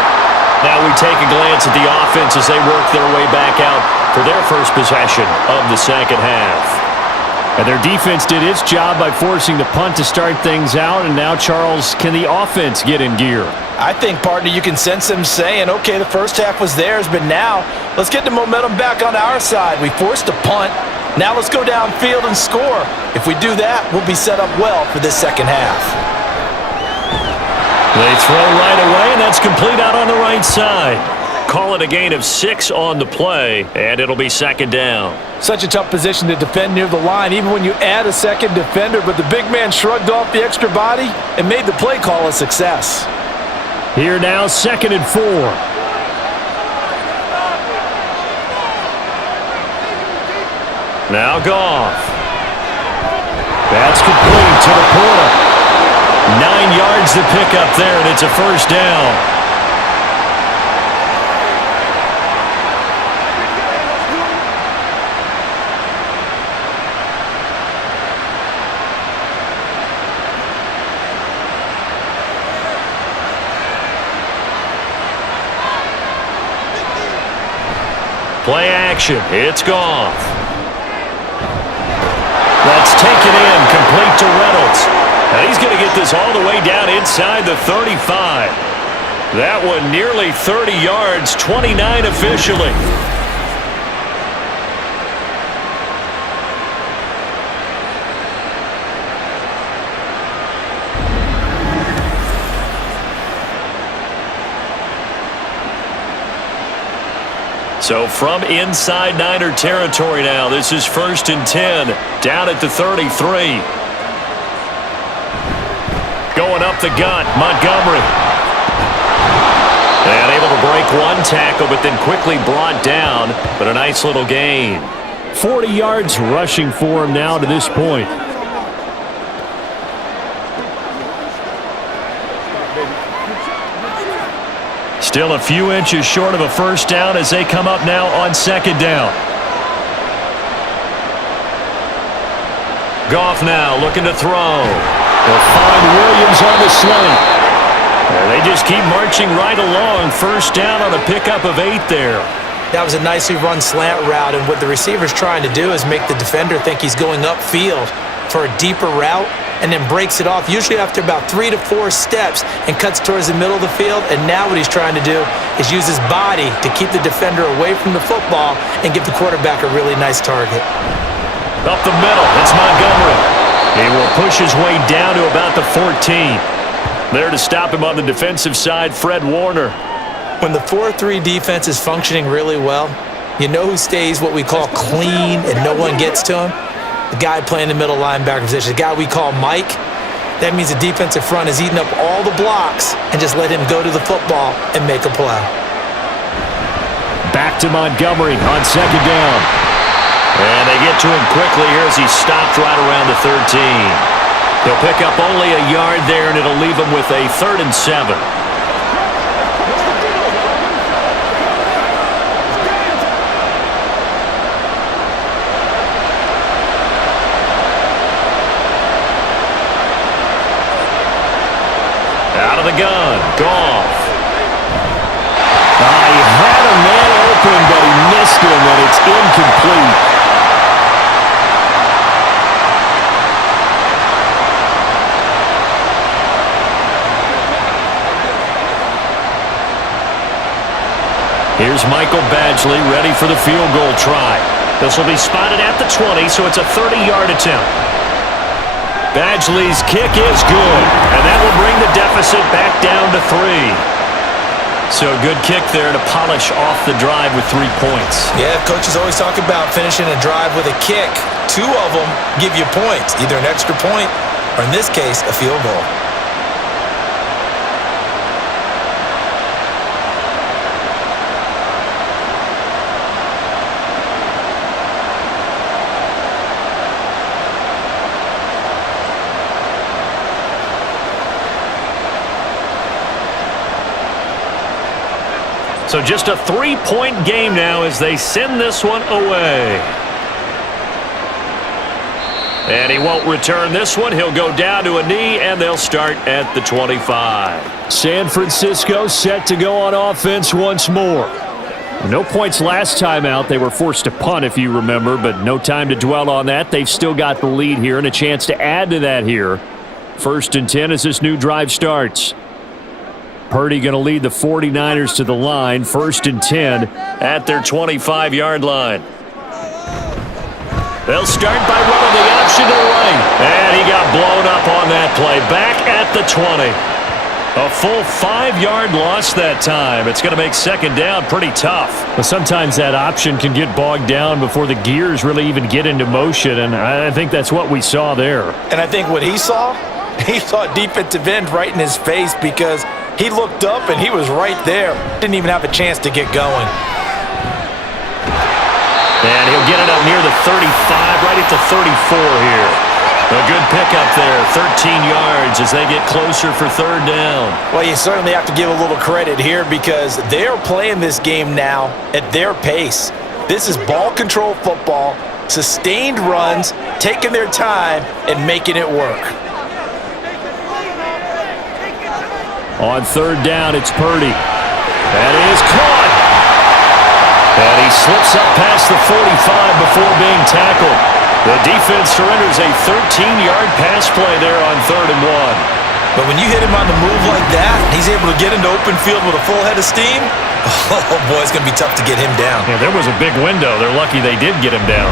Now we take a glance at the offense as they work their way back out for their first possession of the second half. And their defense did its job by forcing the punt to start things out. And now, Charles, can the offense get in gear? I think, partner, you can sense them saying, okay, the first half was theirs, but now let's get the momentum back on our side. We forced a punt. Now let's go downfield and score. If we do that, we'll be set up well for this second half. They throw right away, and that's complete out on the right side. Call it a gain of 6 on the play, and it'll be second down. Such a tough position to defend near the line, even when you add a second defender, but the big man shrugged off the extra body and made the play call a success. Here now, 2nd and 4. Now Goff. That's complete to the Porter. 9 yards to pick up there, and it's a first down. Play action. It's Goff. That's taken in, complete to Reynolds. And he's going to get this all the way down inside the 35. That one nearly 30 yards, 29 officially. So from inside Niner territory now, this is 1st and 10, down at the 33. Going up the gut, Montgomery. And able to break one tackle, but then quickly brought down, but a nice little gain. 40 yards rushing for him now to this point. Still a few inches short of a first down as they come up now on second down. Goff now looking to throw. They'll find Williams on the slant. And they just keep marching right along. First down on a pickup of 8 there. That was a nicely run slant route, and what the receiver's trying to do is make the defender think he's going upfield for a deeper route, and then breaks it off, usually after about 3 to 4 steps, and cuts towards the middle of the field. And now what he's trying to do is use his body to keep the defender away from the football and give the quarterback a really nice target. Up the middle, it's Montgomery. He will push his way down to about the 14. There to stop him on the defensive side, Fred Warner. When the 4-3 defense is functioning really well, you know who stays what we call clean and no one gets to him? the guy playing the middle linebacker position, the guy we call Mike. That means the defensive front has eaten up all the blocks and just let him go to the football and make a play. Back to Montgomery on second down. And they get to him quickly here as he stopped right around the 13. He'll pick up only a yard there, and it'll leave him with a 3rd and 7. Out of the gun, Goff. He had a man open, but he missed him, and it's incomplete. Here's Michael Badgley ready for the field goal try. This will be spotted at the 20, so it's a 30-yard attempt. Badgley's kick is good, and that will bring the deficit back down to 3. So a good kick there to polish off the drive with 3 points. Yeah, coaches always talk about finishing a drive with a kick. 2 of them give you points, either an extra point or, in this case, a field goal. So just a 3-point game now as they send this one away. And he won't return this one. He'll go down to a knee, and they'll start at the 25. San Francisco set to go on offense once more. No points last time out. They were forced to punt, if you remember, but no time to dwell on that. They've still got the lead here and a chance to add to that here. 1st and 10 as this new drive starts. Purdy going to lead the 49ers to the line. 1st and 10 at their 25-yard line. They'll start by running the option to the right. And he got blown up on that play. Back at the 20. A full 5-yard loss that time. It's going to make second down pretty tough. But sometimes that option can get bogged down before the gears really even get into motion, and I think that's what we saw there. And I think what he saw defensive end right in his face because he looked up and he was right there. Didn't even have a chance to get going. And he'll get it up near the 35, right at the 34 here. A good pickup there, 13 yards as they get closer for 3rd down. Well, you certainly have to give a little credit here because they're playing this game now at their pace. This is ball control football, sustained runs, taking their time and making it work. On 3rd down, it's Purdy. That is caught. And he slips up past the 45 before being tackled. The defense surrenders a 13-yard pass play there on 3rd and 1. But when you hit him on the move like that, he's able to get into open field with a full head of steam. Oh, boy, it's going to be tough to get him down. Yeah, there was a big window. They're lucky they did get him down.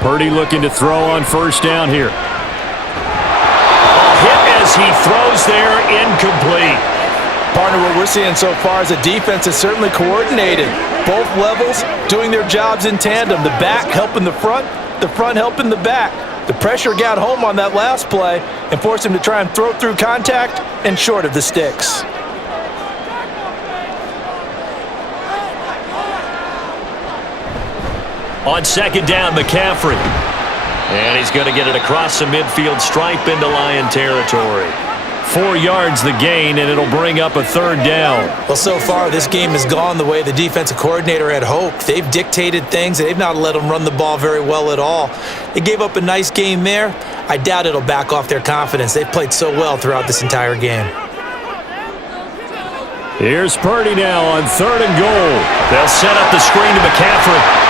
Purdy looking to throw on 1st down here. Hit as he throws there, incomplete. Partner, what we're seeing so far is a defense that's certainly coordinated. Both levels doing their jobs in tandem. The back helping the front helping the back. The pressure got home on that last play and forced him to try and throw through contact and short of the sticks. On 2nd down, McCaffrey. And he's going to get it across the midfield stripe into Lion territory. 4 yards the gain, and it'll bring up a 3rd down. Well, so far, this game has gone the way the defensive coordinator had hoped. They've dictated things. They've not let them run the ball very well at all. They gave up a nice game there. I doubt it'll back off their confidence. They've played so well throughout this entire game. Here's Purdy now on 3rd and goal. They'll set up the screen to McCaffrey.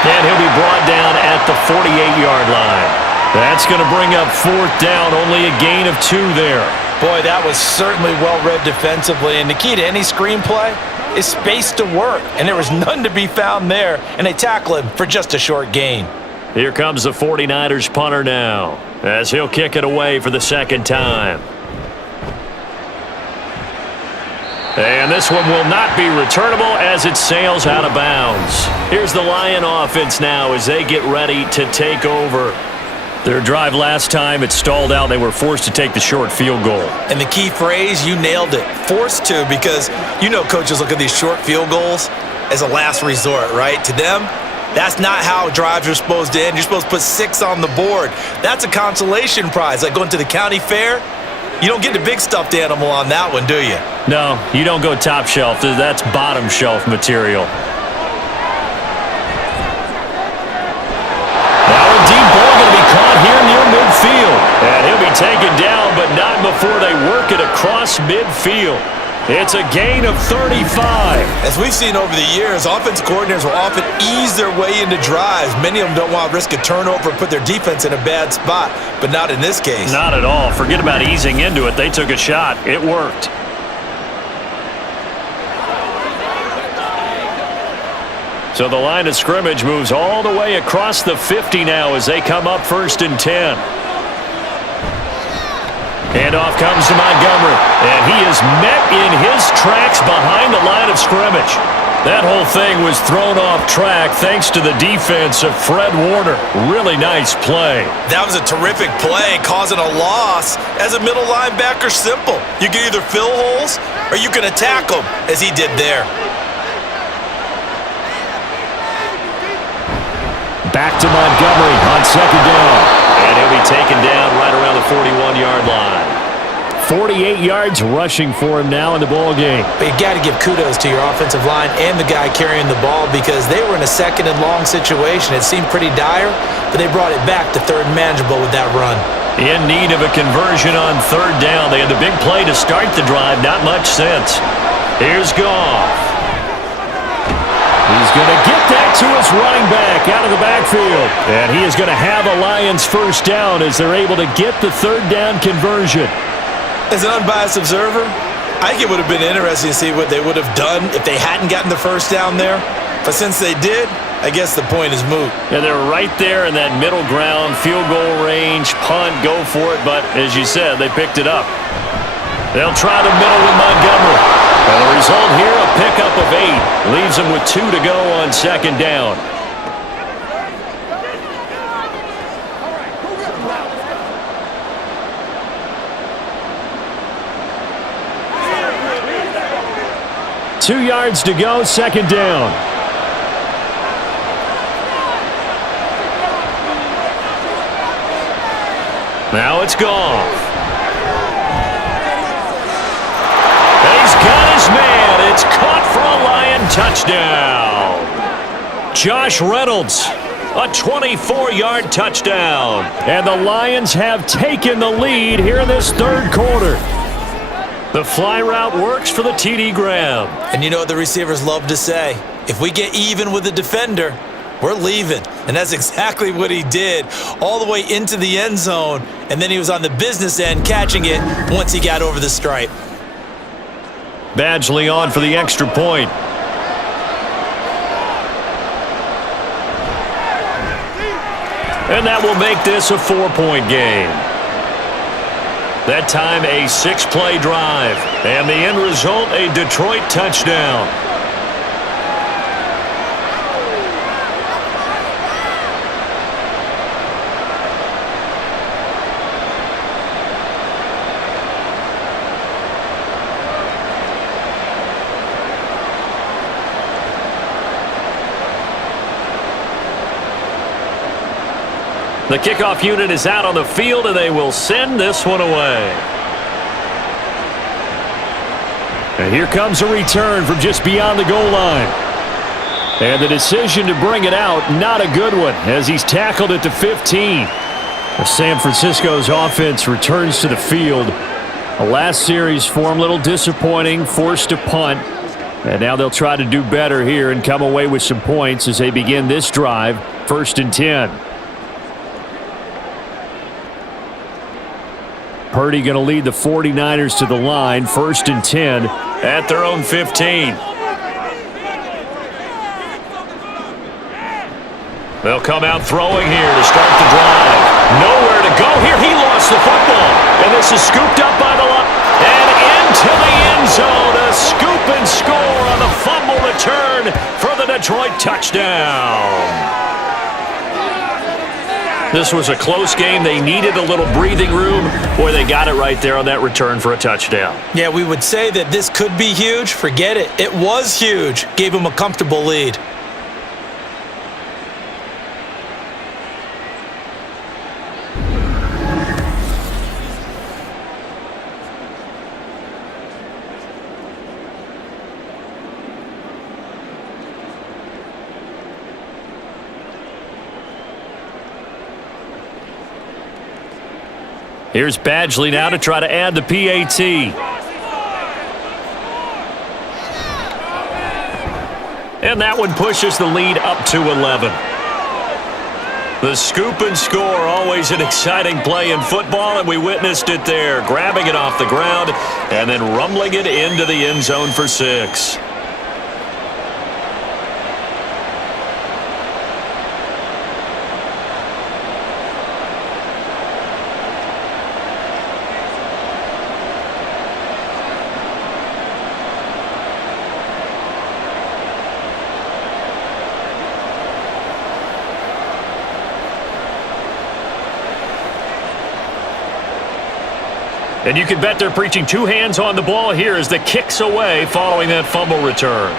And he'll be brought down at the 48-yard line. That's going to bring up 4th down, only a gain of 2 there. Boy, that was certainly well-read defensively, and the key to any screenplay is space to work, and there was none to be found there, and they tackle him for just a short gain. Here comes the 49ers punter now, as he'll kick it away for the second time. And this one will not be returnable as it sails out of bounds. Here's the Lion offense now as they get ready to take over. Their drive last time, it stalled out. They were forced to take the short field goal. And the key phrase, you nailed it, forced to, because you know coaches look at these short field goals as a last resort, right? To them, that's not how drives are supposed to end. You're supposed to put 6 on the board. That's a consolation prize, like going to the county fair. You don't get the big stuffed animal on that one, do you? No, you don't go top shelf. That's bottom shelf material. Now a deep ball going to be caught here near midfield. And he'll be taken down, but not before they work it across midfield. It's a gain of 35. As we've seen over the years, offensive coordinators will often ease their way into drives. Many of them don't want to risk a turnover and put their defense in a bad spot, but not in this case. Not at all. Forget about easing into it. They took a shot. It worked. So the line of scrimmage moves all the way across the 50 now as they come up 1st and 10. Handoff comes to Montgomery, and he is met in his tracks behind the line of scrimmage. That whole thing was thrown off track thanks to the defense of Fred Warner. Really nice play. That was a terrific play, causing a loss. As a middle linebacker, simple. You can either fill holes or you can attack them, as he did there. Back to Montgomery on 2nd down. And he'll be taken down right around the 41-yard line. 48 yards rushing for him now in the ball game. But you got to give kudos to your offensive line and the guy carrying the ball because they were in a 2nd and long situation. It seemed pretty dire, but they brought it back to 3rd and manageable with that run. In need of a conversion on 3rd down. They had the big play to start the drive. Not much sense. Here's Goff. He's going to get that to his running back out of the backfield. And he is going to have a Lions 1st down as they're able to get the 3rd down conversion. As an unbiased observer, I think it would have been interesting to see what they would have done if they hadn't gotten the 1st down there. But since they did, I guess the point is moot. Yeah, they're right there in that middle ground, field goal range, punt, go for it. But as you said, they picked it up. They'll try the middle with Montgomery. And the result here, a pickup of 8. Leaves them with 2 to go on 2nd down. Two yards to go, 2nd down. Now it's Goff. He's got his man. It's caught for a Lion touchdown. Josh Reynolds, a 24-yard touchdown. And the Lions have taken the lead here in this 3rd quarter. The fly route works for the TD grab. And you know what the receivers love to say? If we get even with the defender, we're leaving. And that's exactly what he did, all the way into the end zone. And then he was on the business end catching it once he got over the stripe. Badgley on for the extra point. And that will make this a 4-point game. That time a 6-play drive. And the end result, a Detroit touchdown. The kickoff unit is out on the field, and they will send this one away. And here comes a return from just beyond the goal line. And the decision to bring it out, not a good one, as he's tackled at the 15. San Francisco's offense returns to the field. The last series for him, a little disappointing, forced to punt. And now they'll try to do better here and come away with some points as they begin this drive, 1st and 10. Purdy going to lead the 49ers to the line, 1st and 10 at their own 15. They'll come out throwing here to start the drive. Nowhere to go here. He lost the football. And this is scooped up by the line. And into the end zone. A scoop and score on the fumble return for the Detroit touchdown. This was a close game. They needed a little breathing room. Boy, they got it right there on that return for a touchdown. Yeah, we would say that this could be huge. Forget it. It was huge. Gave him a comfortable lead. Here's Badgley now to try to add the PAT. And that one pushes the lead up to 11. The scoop and score, always an exciting play in football, and we witnessed it there, grabbing it off the ground and then rumbling it into the end zone for 6. And you can bet they're preaching 2 hands on the ball here as the kick's away following that fumble return.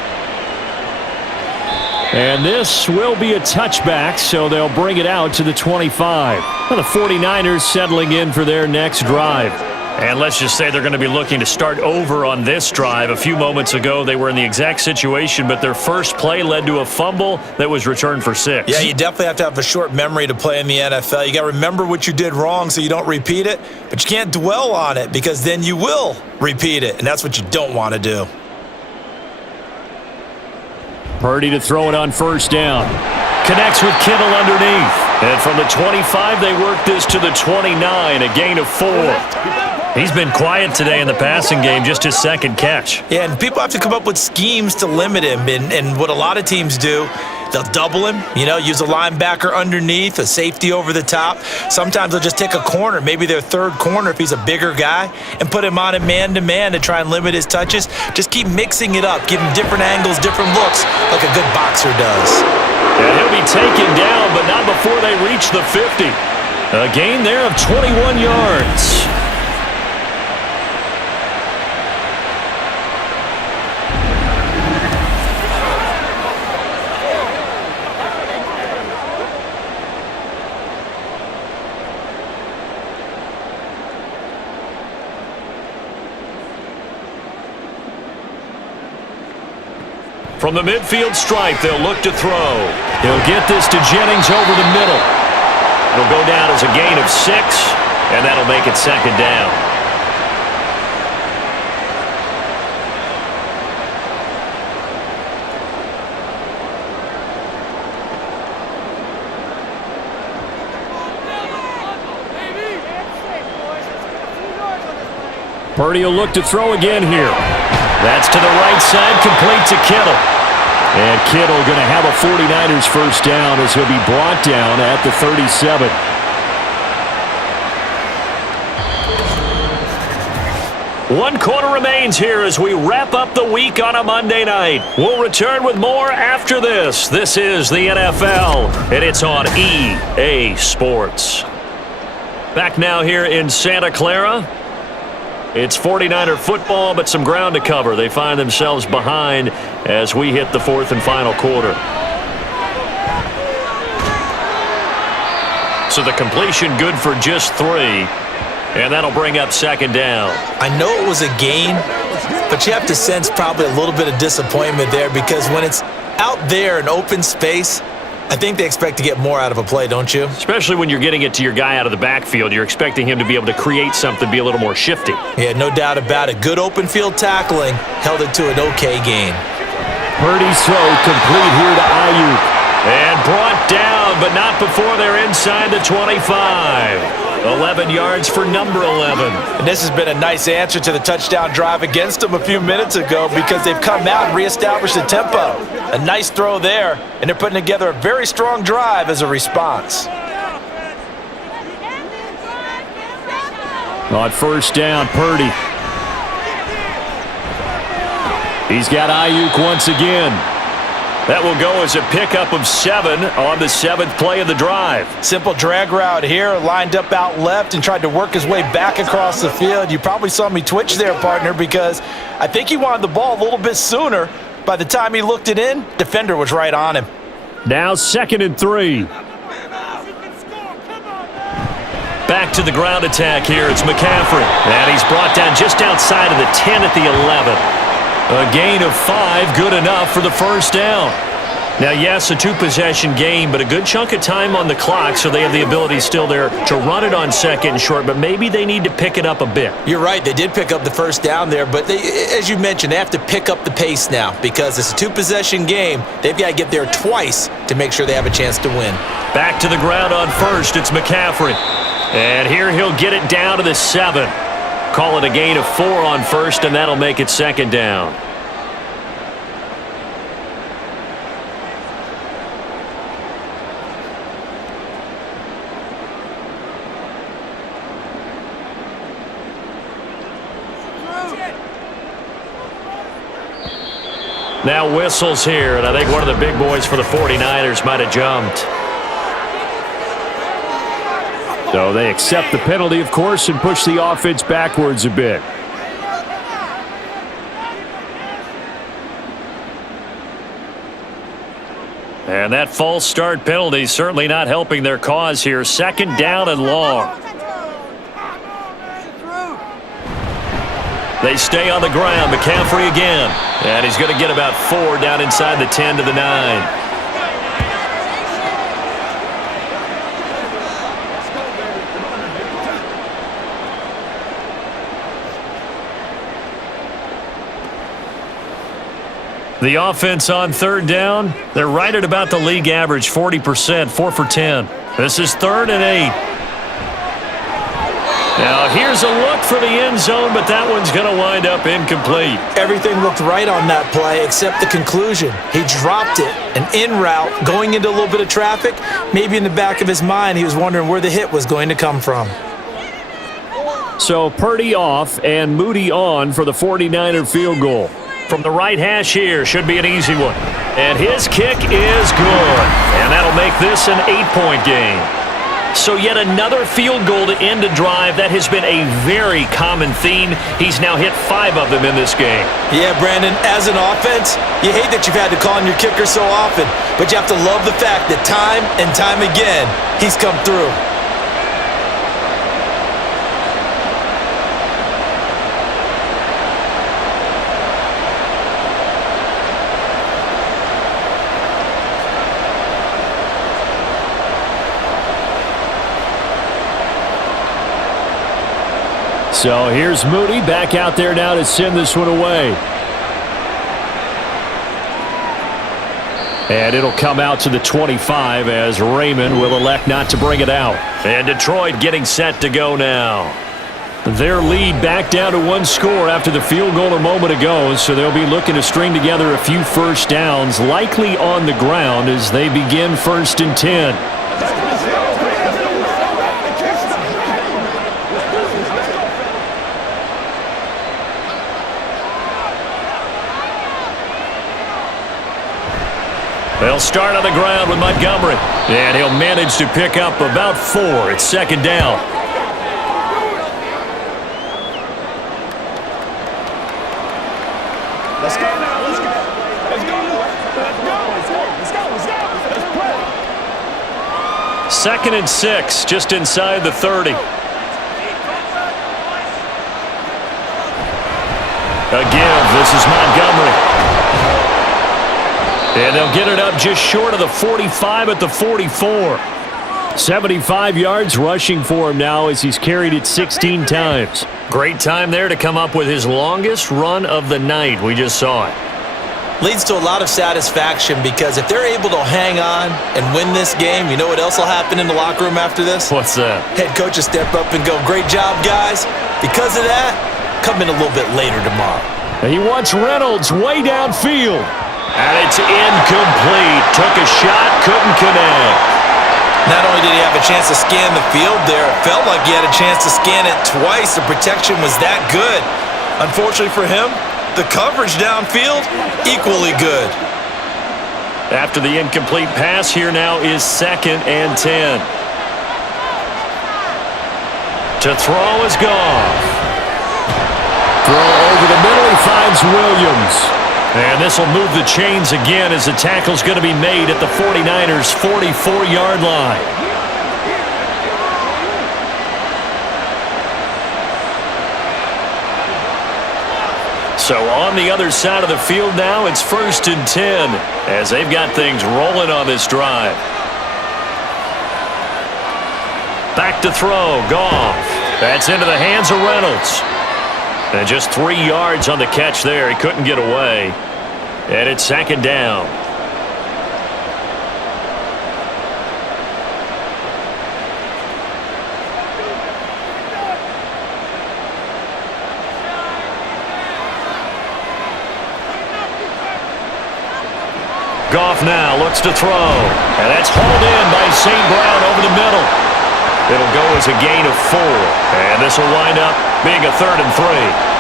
And this will be a touchback, so they'll bring it out to the 25. Well, the 49ers settling in for their next drive. And let's just say they're going to be looking to start over on this drive. A few moments ago, they were in the exact situation, but their first play led to a fumble that was returned for 6. Yeah, you definitely have to have a short memory to play in the NFL. You got to remember what you did wrong so you don't repeat it, but you can't dwell on it because then you will repeat it, and that's what you don't want to do. Purdy to throw it on first down. Connects with Kittle underneath. And from the 25, they work this to the 29, a gain of 4. He's been quiet today in the passing game, just his second catch. Yeah, and people have to come up with schemes to limit him. And what a lot of teams do, they'll double him, use a linebacker underneath, a safety over the top. Sometimes they'll just take a corner, maybe their third corner if he's a bigger guy, and put him on him man-to-man to try and limit his touches. Just keep mixing it up, give him different angles, different looks, like a good boxer does. And he'll be taken down, but not before they reach the 50. A gain there of 21 yards. From the midfield stripe, they'll look to throw. He'll get this to Jennings over the middle. It'll go down as a gain of 6, and that'll make it second down. Purdy will look to throw again here. That's to the right side, complete to Kittle. And Kittle going to have a 49ers first down as he'll be brought down at the 37. One quarter remains here as we wrap up the week on a Monday night. We'll return with more after this. This is the NFL, and it's on EA Sports. Back now here in Santa Clara. It's 49er football, but some ground to cover. They find themselves behind as we hit the 4th and final quarter. So the completion good for just 3, and that'll bring up second down. I know it was a gain, but you have to sense probably a little bit of disappointment there because when it's out there in open space, I think they expect to get more out of a play, don't you? Especially when you're getting it to your guy out of the backfield. You're expecting him to be able to create something, be a little more shifty. Yeah, no doubt about it. Good open field tackling held it to an okay gain. Purdy's throw complete here to Ayuk. And brought down, but not before they're inside the 25. 11 yards for number 11. And this has been a nice answer to the touchdown drive against them a few minutes ago because they've come out and reestablished the tempo. A nice throw there, and they're putting together a very strong drive as a response. On first down, Purdy. He's got Ayuk once again. That will go as a pickup of 7 on the 7th play of the drive. Simple drag route here, lined up out left and tried to work his way back across the field. You probably saw me twitch there, partner, because I think he wanted the ball a little bit sooner. By the time he looked it in, defender was right on him. Now 2nd and 3. Back to the ground attack here. It's McCaffrey. And he's brought down just outside of the 10 at the 11. A gain of 5, good enough for the first down. Now, yes, a 2-possession game, but a good chunk of time on the clock, so they have the ability still there to run it on 2nd and short, but maybe they need to pick it up a bit. You're right. They did pick up the first down there, but as you mentioned, they have to pick up the pace now because it's a 2-possession game. They've got to get there twice to make sure they have a chance to win. Back to the ground on first. It's McCaffrey. And here he'll get it down to the 7. Call it a gain of 4 on first, and that'll make it 2nd down. Now whistles here, and I think one of the big boys for the 49ers might have jumped. So they accept the penalty, of course, and push the offense backwards a bit. And that false start penalty certainly not helping their cause here. 2nd down and long. They stay on the ground. McCaffrey again. And he's going to get about 4 down inside the 10 to the 9. The offense on 3rd down, they're right at about the league average, 40%, 4 for 10. This is 3rd and 8. Now here's a look for the end zone, but that one's going to wind up incomplete. Everything looked right on that play except the conclusion. He dropped it, an in route, going into a little bit of traffic. Maybe in the back of his mind he was wondering where the hit was going to come from. So Purdy off and Moody on for the 49er field goal. From the right hash here, should be an easy one. And his kick is good. And that'll make this an 8-point game. So yet another field goal to end a drive. That has been a very common theme. He's now hit 5 of them in this game. Yeah, Brandon, as an offense, you hate that you've had to call on your kicker so often, but you have to love the fact that time and time again, he's come through. So here's Moody back out there now to send this one away. And it'll come out to the 25 as Raymond will elect not to bring it out. And Detroit getting set to go now. Their lead back down to 1 score after the field goal a moment ago, so they'll be looking to string together a few first downs, likely on the ground as they begin 1st and 10. They'll start on the ground with Montgomery. And he'll manage to pick up about 4. It's 2nd down. Let's go now. Let's go. Let's go. Let's go. Let's go. Let's go. Let's go. Let's play. 2nd and 6, just inside the 30. A give. This is Montgomery. And they'll get it up just short of the 45 at the 44. 75 yards rushing for him now as he's carried it 16 times. Great time there to come up with his longest run of the night. We just saw it. Leads to a lot of satisfaction because if they're able to hang on and win this game, you know what else will happen in the locker room after this? What's that? Head coach will step up and go, great job, guys. Because of that, come in a little bit later tomorrow. He wants Reynolds way downfield. And it's incomplete. Took a shot, couldn't connect. Not only did he have a chance to scan the field there, it felt like he had a chance to scan it twice. The protection was that good. Unfortunately for him, the coverage downfield, equally good. After the incomplete pass, here now is 2nd and 10. To throw is Goff. Throw over the middle, he finds Williams. And this will move the chains again as the tackle's going to be made at the 49ers' 44-yard line. So on the other side of the field now, it's 1st and 10 as they've got things rolling on this drive. Back to throw, Goff. That's into the hands of Reynolds. And just 3 yards on the catch there. He couldn't get away. And it's 2nd down. Goff now looks to throw. And that's hauled in by St. Brown over the middle. It'll go as a gain of 4. And this will wind up being a 3rd and 3.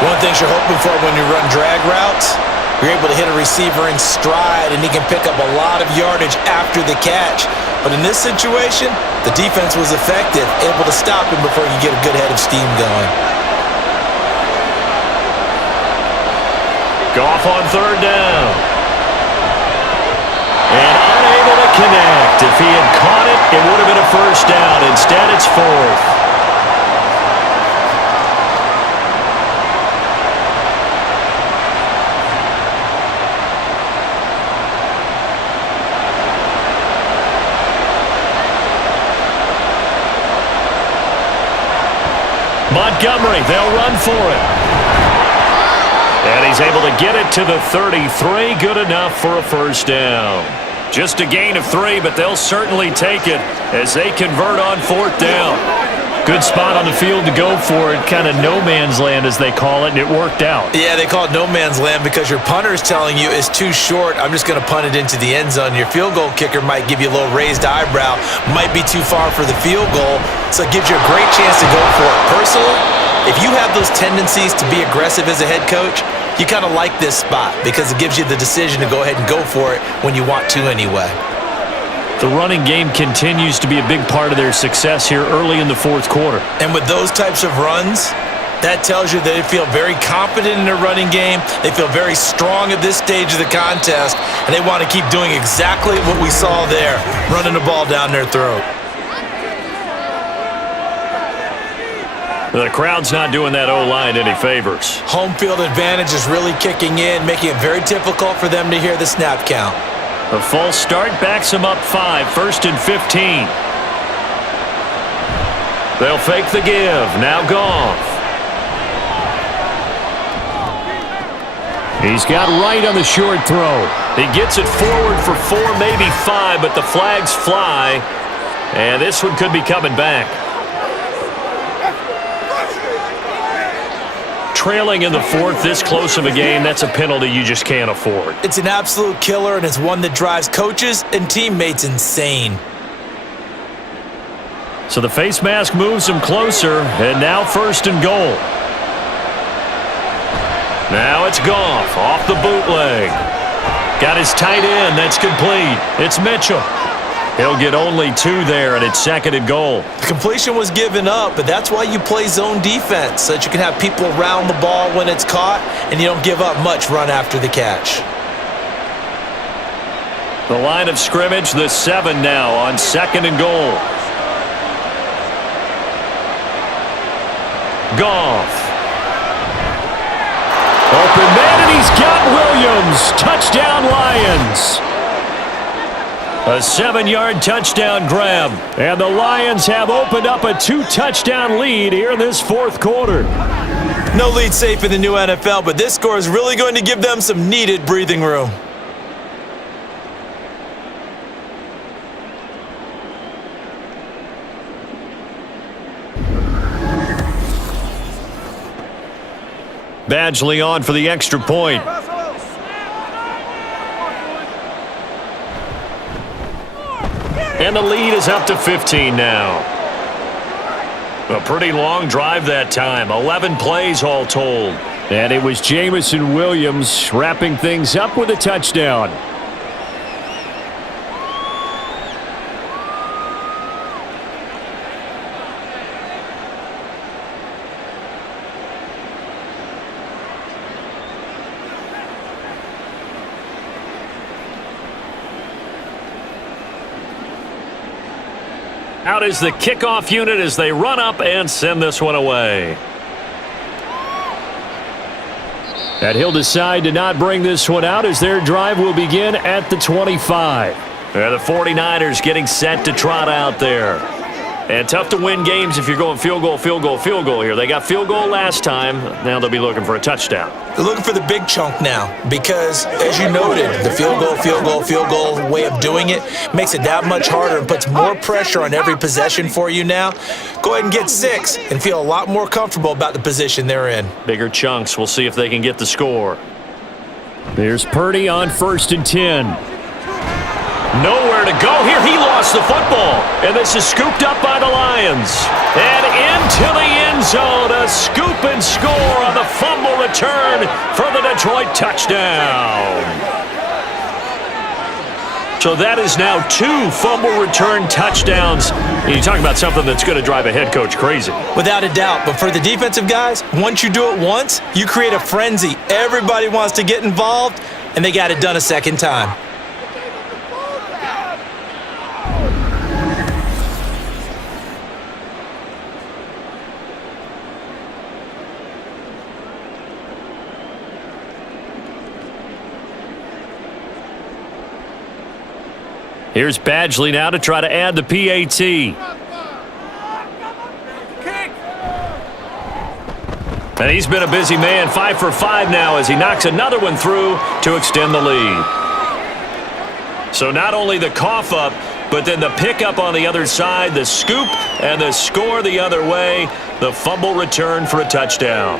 One of the things you're hoping for when you run drag routes, you're able to hit a receiver in stride, and he can pick up a lot of yardage after the catch. But in this situation, the defense was effective, able to stop him before you get a good head of steam going. Goff on 3rd down. And unable to connect. If he had caught it, it would have been a 1st down. Instead, it's 4th. Montgomery, they'll run for it. And he's able to get it to the 33. Good enough for a 1st down. Just a gain of 3, but they'll certainly take it as they convert on 4th down. Good spot on the field to go for it. Kind of no man's land, as they call it, and it worked out. Yeah, they call it no man's land because your punter is telling you it's too short. I'm just going to punt it into the end zone. Your field goal kicker might give you a little raised eyebrow. Might be too far for the field goal, so it gives you a great chance to go for it. Personally, if you have those tendencies to be aggressive as a head coach, you kind of like this spot because it gives you the decision to go ahead and go for it when you want to anyway. The running game continues to be a big part of their success here early in the 4th quarter. And with those types of runs, that tells you that they feel very confident in their running game. They feel very strong at this stage of the contest, and they want to keep doing exactly what we saw there, running the ball down their throat. The crowd's not doing that O-line any favors. Home field advantage is really kicking in, making it very difficult for them to hear the snap count. A false start backs them up 5, 1st and 15. They'll fake the give. Now Goff. He's got right on the short throw. He gets it forward for 4, maybe 5, but the flags fly. And this one could be coming back. Trailing in the 4th, this close of a game, that's a penalty you just can't afford. It's an absolute killer, and it's one that drives coaches and teammates insane. So the face mask moves him closer, and now 1st and goal. Now it's Goff off the bootleg. Got his tight end, that's complete. It's Mitchell. He'll get only 2 there, and it's 2nd and goal. The completion was given up, but that's why you play zone defense, so that you can have people around the ball when it's caught, and you don't give up much run after the catch. The line of scrimmage, the 7 now on 2nd and goal. Goff. Open man, and he's got Williams. Touchdown, Lions. A 7-yard touchdown grab. And the Lions have opened up a 2-touchdown lead here in this 4th quarter. No lead safe in the new NFL, but this score is really going to give them some needed breathing room. Badgley on for the extra point. And the lead is up to 15 now. A pretty long drive that time. 11 plays all told. And it was Jamison Williams wrapping things up with a touchdown. Out is the kickoff unit as they run up and send this one away. And he'll decide to not bring this one out as their drive will begin at the 25. And the 49ers getting set to trot out there. And tough to win games if you're going field goal, field goal, field goal here. They got field goal last time. Now they'll be looking for a touchdown. They're looking for the big chunk now because, as you noted, the field goal way of doing it makes it that much harder and puts more pressure on every possession for you now. Go ahead and get 6 and feel a lot more comfortable about the position they're in. Bigger chunks. We'll see if they can get the score. There's Purdy on 1st and 10. Nowhere to go here. He lost the football. And this is scooped up by the Lions. And into the end zone. A scoop and score on the fumble return for the Detroit touchdown. So that is now 2 fumble return touchdowns. And you talk about something that's going to drive a head coach crazy. Without a doubt. But for the defensive guys, once you do it once, you create a frenzy. Everybody wants to get involved, and they got it done a second time. Here's Badgley now to try to add the PAT. And he's been a busy man, 5 for 5 now as he knocks another one through to extend the lead. So not only the cough up, but then the pickup on the other side, the scoop, and the score the other way, the fumble return for a touchdown.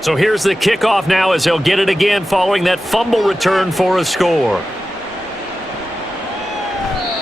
So here's the kickoff now as they'll get it again following that fumble return for a score.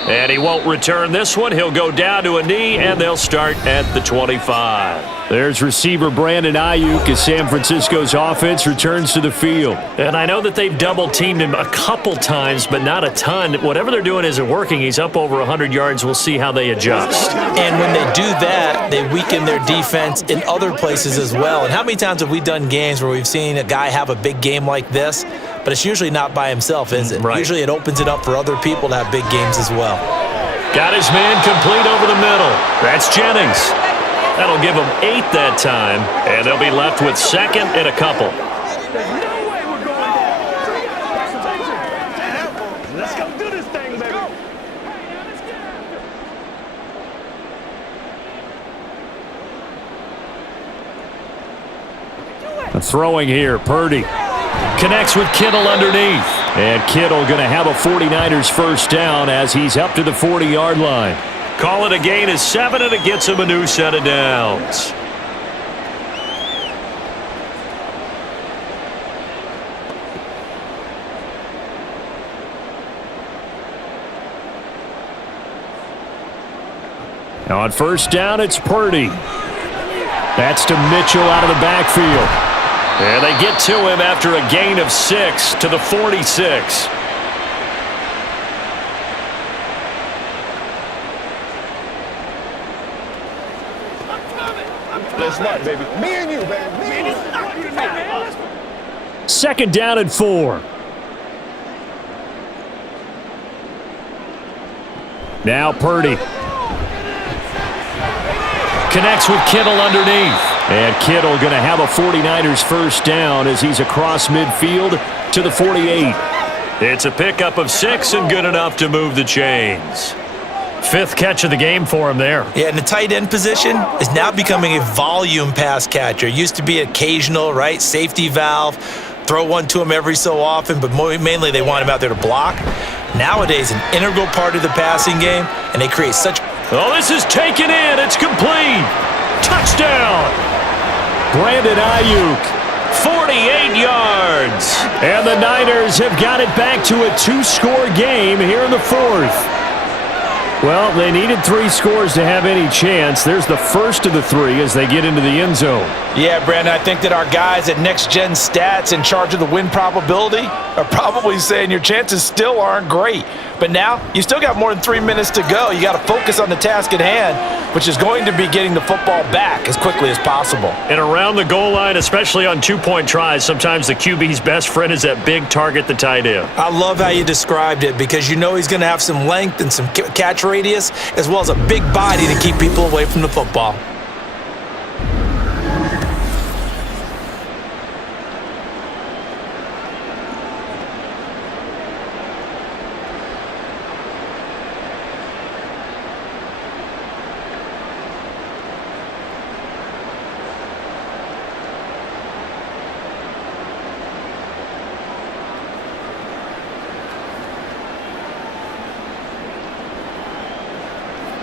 And he won't return this one. He'll go down to a knee, and they'll start at the 25. There's receiver Brandon Ayuk as San Francisco's offense returns to the field. And I know that they've double-teamed him a couple times, but not a ton. Whatever they're doing isn't working. He's up over 100 yards. We'll see how they adjust. And when they do that, they weaken their defense in other places as well. And how many times have we done games where we've seen a guy have a big game like this, but it's usually not by himself, is it? Right. Usually it opens it up for other people to have big games as well. Got his man complete over the middle. That's Jennings. That'll give them 8 that time, and they'll be left with 2nd and a couple. There's no way we're going down. Let's go do this thing, baby. Throwing here, Purdy. Connects with Kittle underneath. And Kittle going to have a 49ers first down as he's up to the 40-yard line. Call it a gain of 7, and it gets him a new set of downs. Now on first down, it's Purdy. That's to Mitchell out of the backfield. And they get to him after a gain of 6 to the 46. Let's run, baby. Me and you, baby. Me and you. 2nd down and 4. Now Purdy. Connects with Kittle underneath. And Kittle going to have a 49ers first down as he's across midfield to the 48. It's a pickup of 6 and good enough to move the chains. 5th catch of the game for him there. Yeah, and the tight end position is now becoming a volume pass catcher. Used to be occasional, right? Safety valve. Throw one to him every so often, but mainly they want him out there to block. Nowadays, an integral part of the passing game, and they create such... Oh, this is taken in. It's complete. Touchdown. Brandon Ayuk. 48 yards. And the Niners have got it back to a 2-score game here in the 4th. Well, they needed 3 scores to have any chance. There's the first of the 3 as they get into the end zone. Yeah, Brandon, I think that our guys at Next Gen Stats in charge of the win probability are probably saying your chances still aren't great. But now, you still got more than 3 minutes to go. You got to focus on the task at hand, which is going to be getting the football back as quickly as possible. And around the goal line, especially on 2-point tries, sometimes the QB's best friend is that big target, the tight end. I love how you described it because you know he's going to have some length and some catch radius as well as a big body to keep people away from the football.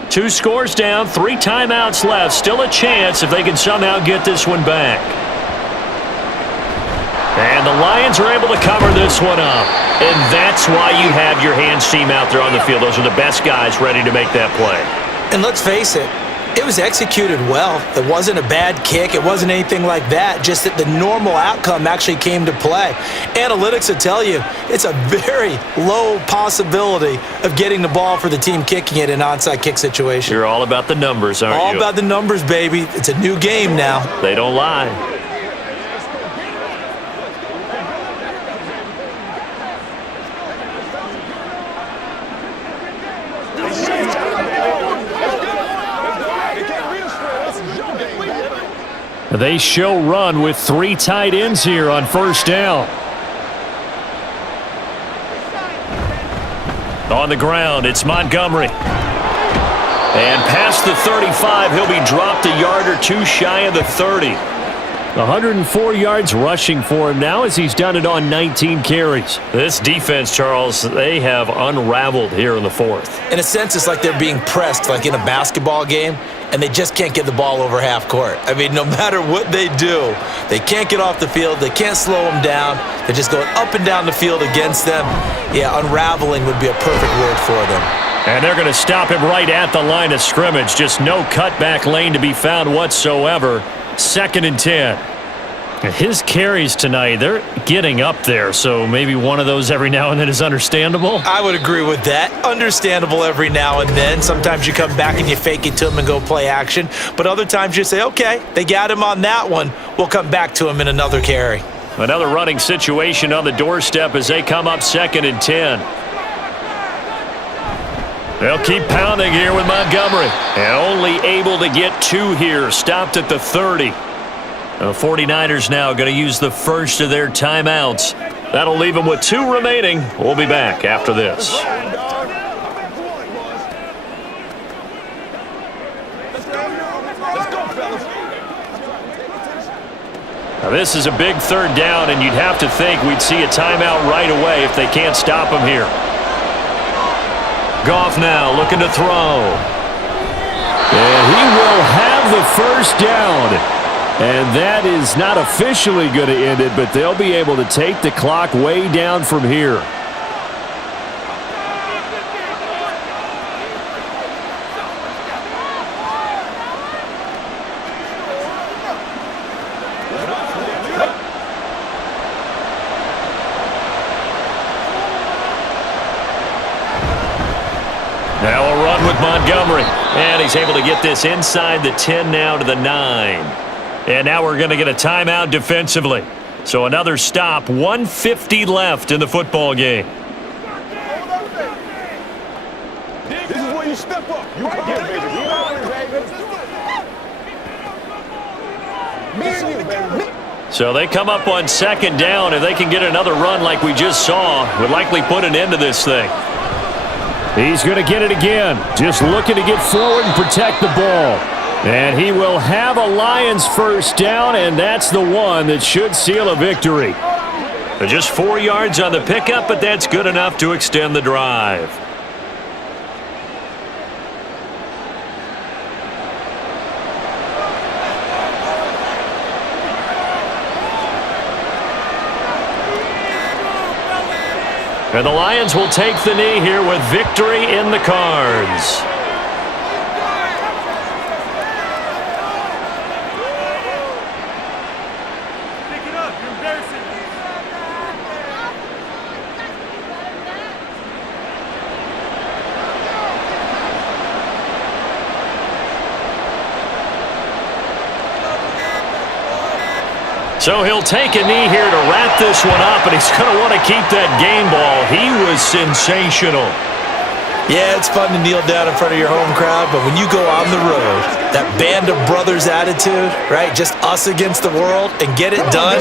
Two scores down, 3 timeouts left. Still a chance if they can somehow get this one back. And the Lions are able to cover this one up. And that's why you have your hands team out there on the field. Those are the best guys ready to make that play. And let's face it, it was executed well. It wasn't a bad kick. It wasn't anything like that. Just that the normal outcome actually came to play. Analytics will tell you it's a very low possibility of getting the ball for the team kicking it in an onside kick situation. You're all about the numbers, aren't you? All about the numbers, baby. It's a new game now. They don't lie. They show run with 3 tight ends here on first down. On the ground, it's Montgomery. And past the 35, he'll be dropped a yard or 2 shy of the 30. 104 yards rushing for him now as he's done it on 19 carries. This defense, Charles, they have unraveled here in the 4th. In a sense, it's like they're being pressed like in a basketball game, and they just can't get the ball over half court. I mean, no matter what they do, they can't get off the field. They can't slow them down. They're just going up and down the field against them. Yeah, unraveling would be a perfect word for them. And they're going to stop him right at the line of scrimmage. Just no cutback lane to be found whatsoever. 2nd and 10. His carries tonight, they're getting up there, so maybe one of those every now and then is understandable. I would agree with that. Understandable every now and then. Sometimes you come back and you fake it to him and go play action. But other times you say, okay, they got him on that one. We'll come back to him in another carry. Another running situation on the doorstep as they come up 2nd and 10. They'll keep pounding here with Montgomery. And only able to get 2 here. Stopped at the 30. The 49ers now going to use the first of their timeouts. That'll leave them with 2 remaining. We'll be back after this. Now this is a big 3rd down, and you'd have to think we'd see a timeout right away if they can't stop him here. Goff now looking to throw. And he will have the first down. And that is not officially going to end it, but they'll be able to take the clock way down from here. Now a run with Montgomery. And he's able to get this inside the 10 now to the 9. And now we're going to get a timeout defensively. So another stop, 1:50 left in the football game. This is where you step up. You can get it, baby. So they come up on second down. If they can get another run like we just saw, would likely put an end to this thing. He's going to get it again. Just looking to get forward and protect the ball. And he will have a Lions first down, and that's the one that should seal a victory. Just 4 yards on the pickup, but that's good enough to extend the drive. And the Lions will take the knee here with victory in the cards. So he'll take a knee here to wrap this one up, and he's going to want to keep that game ball. He was sensational. Yeah, it's fun to kneel down in front of your home crowd, but when you go on the road, that band of brothers attitude, right, just us against the world, and get it done,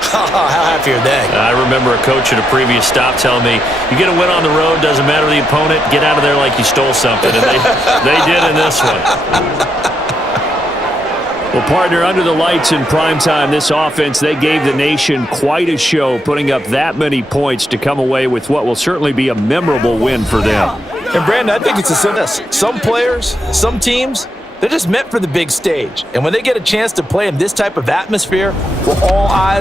how happy are they? I remember a coach at a previous stop telling me, you get a win on the road, doesn't matter the opponent, get out of there like you stole something, and they did in this one. Well, partner, under the lights in primetime, this offense, they gave the nation quite a show, putting up that many points to come away with what will certainly be a memorable win for them. And, Brandon, I think it's as simple as some players, some teams, they're just meant for the big stage. And when they get a chance to play in this type of atmosphere, we're all eyes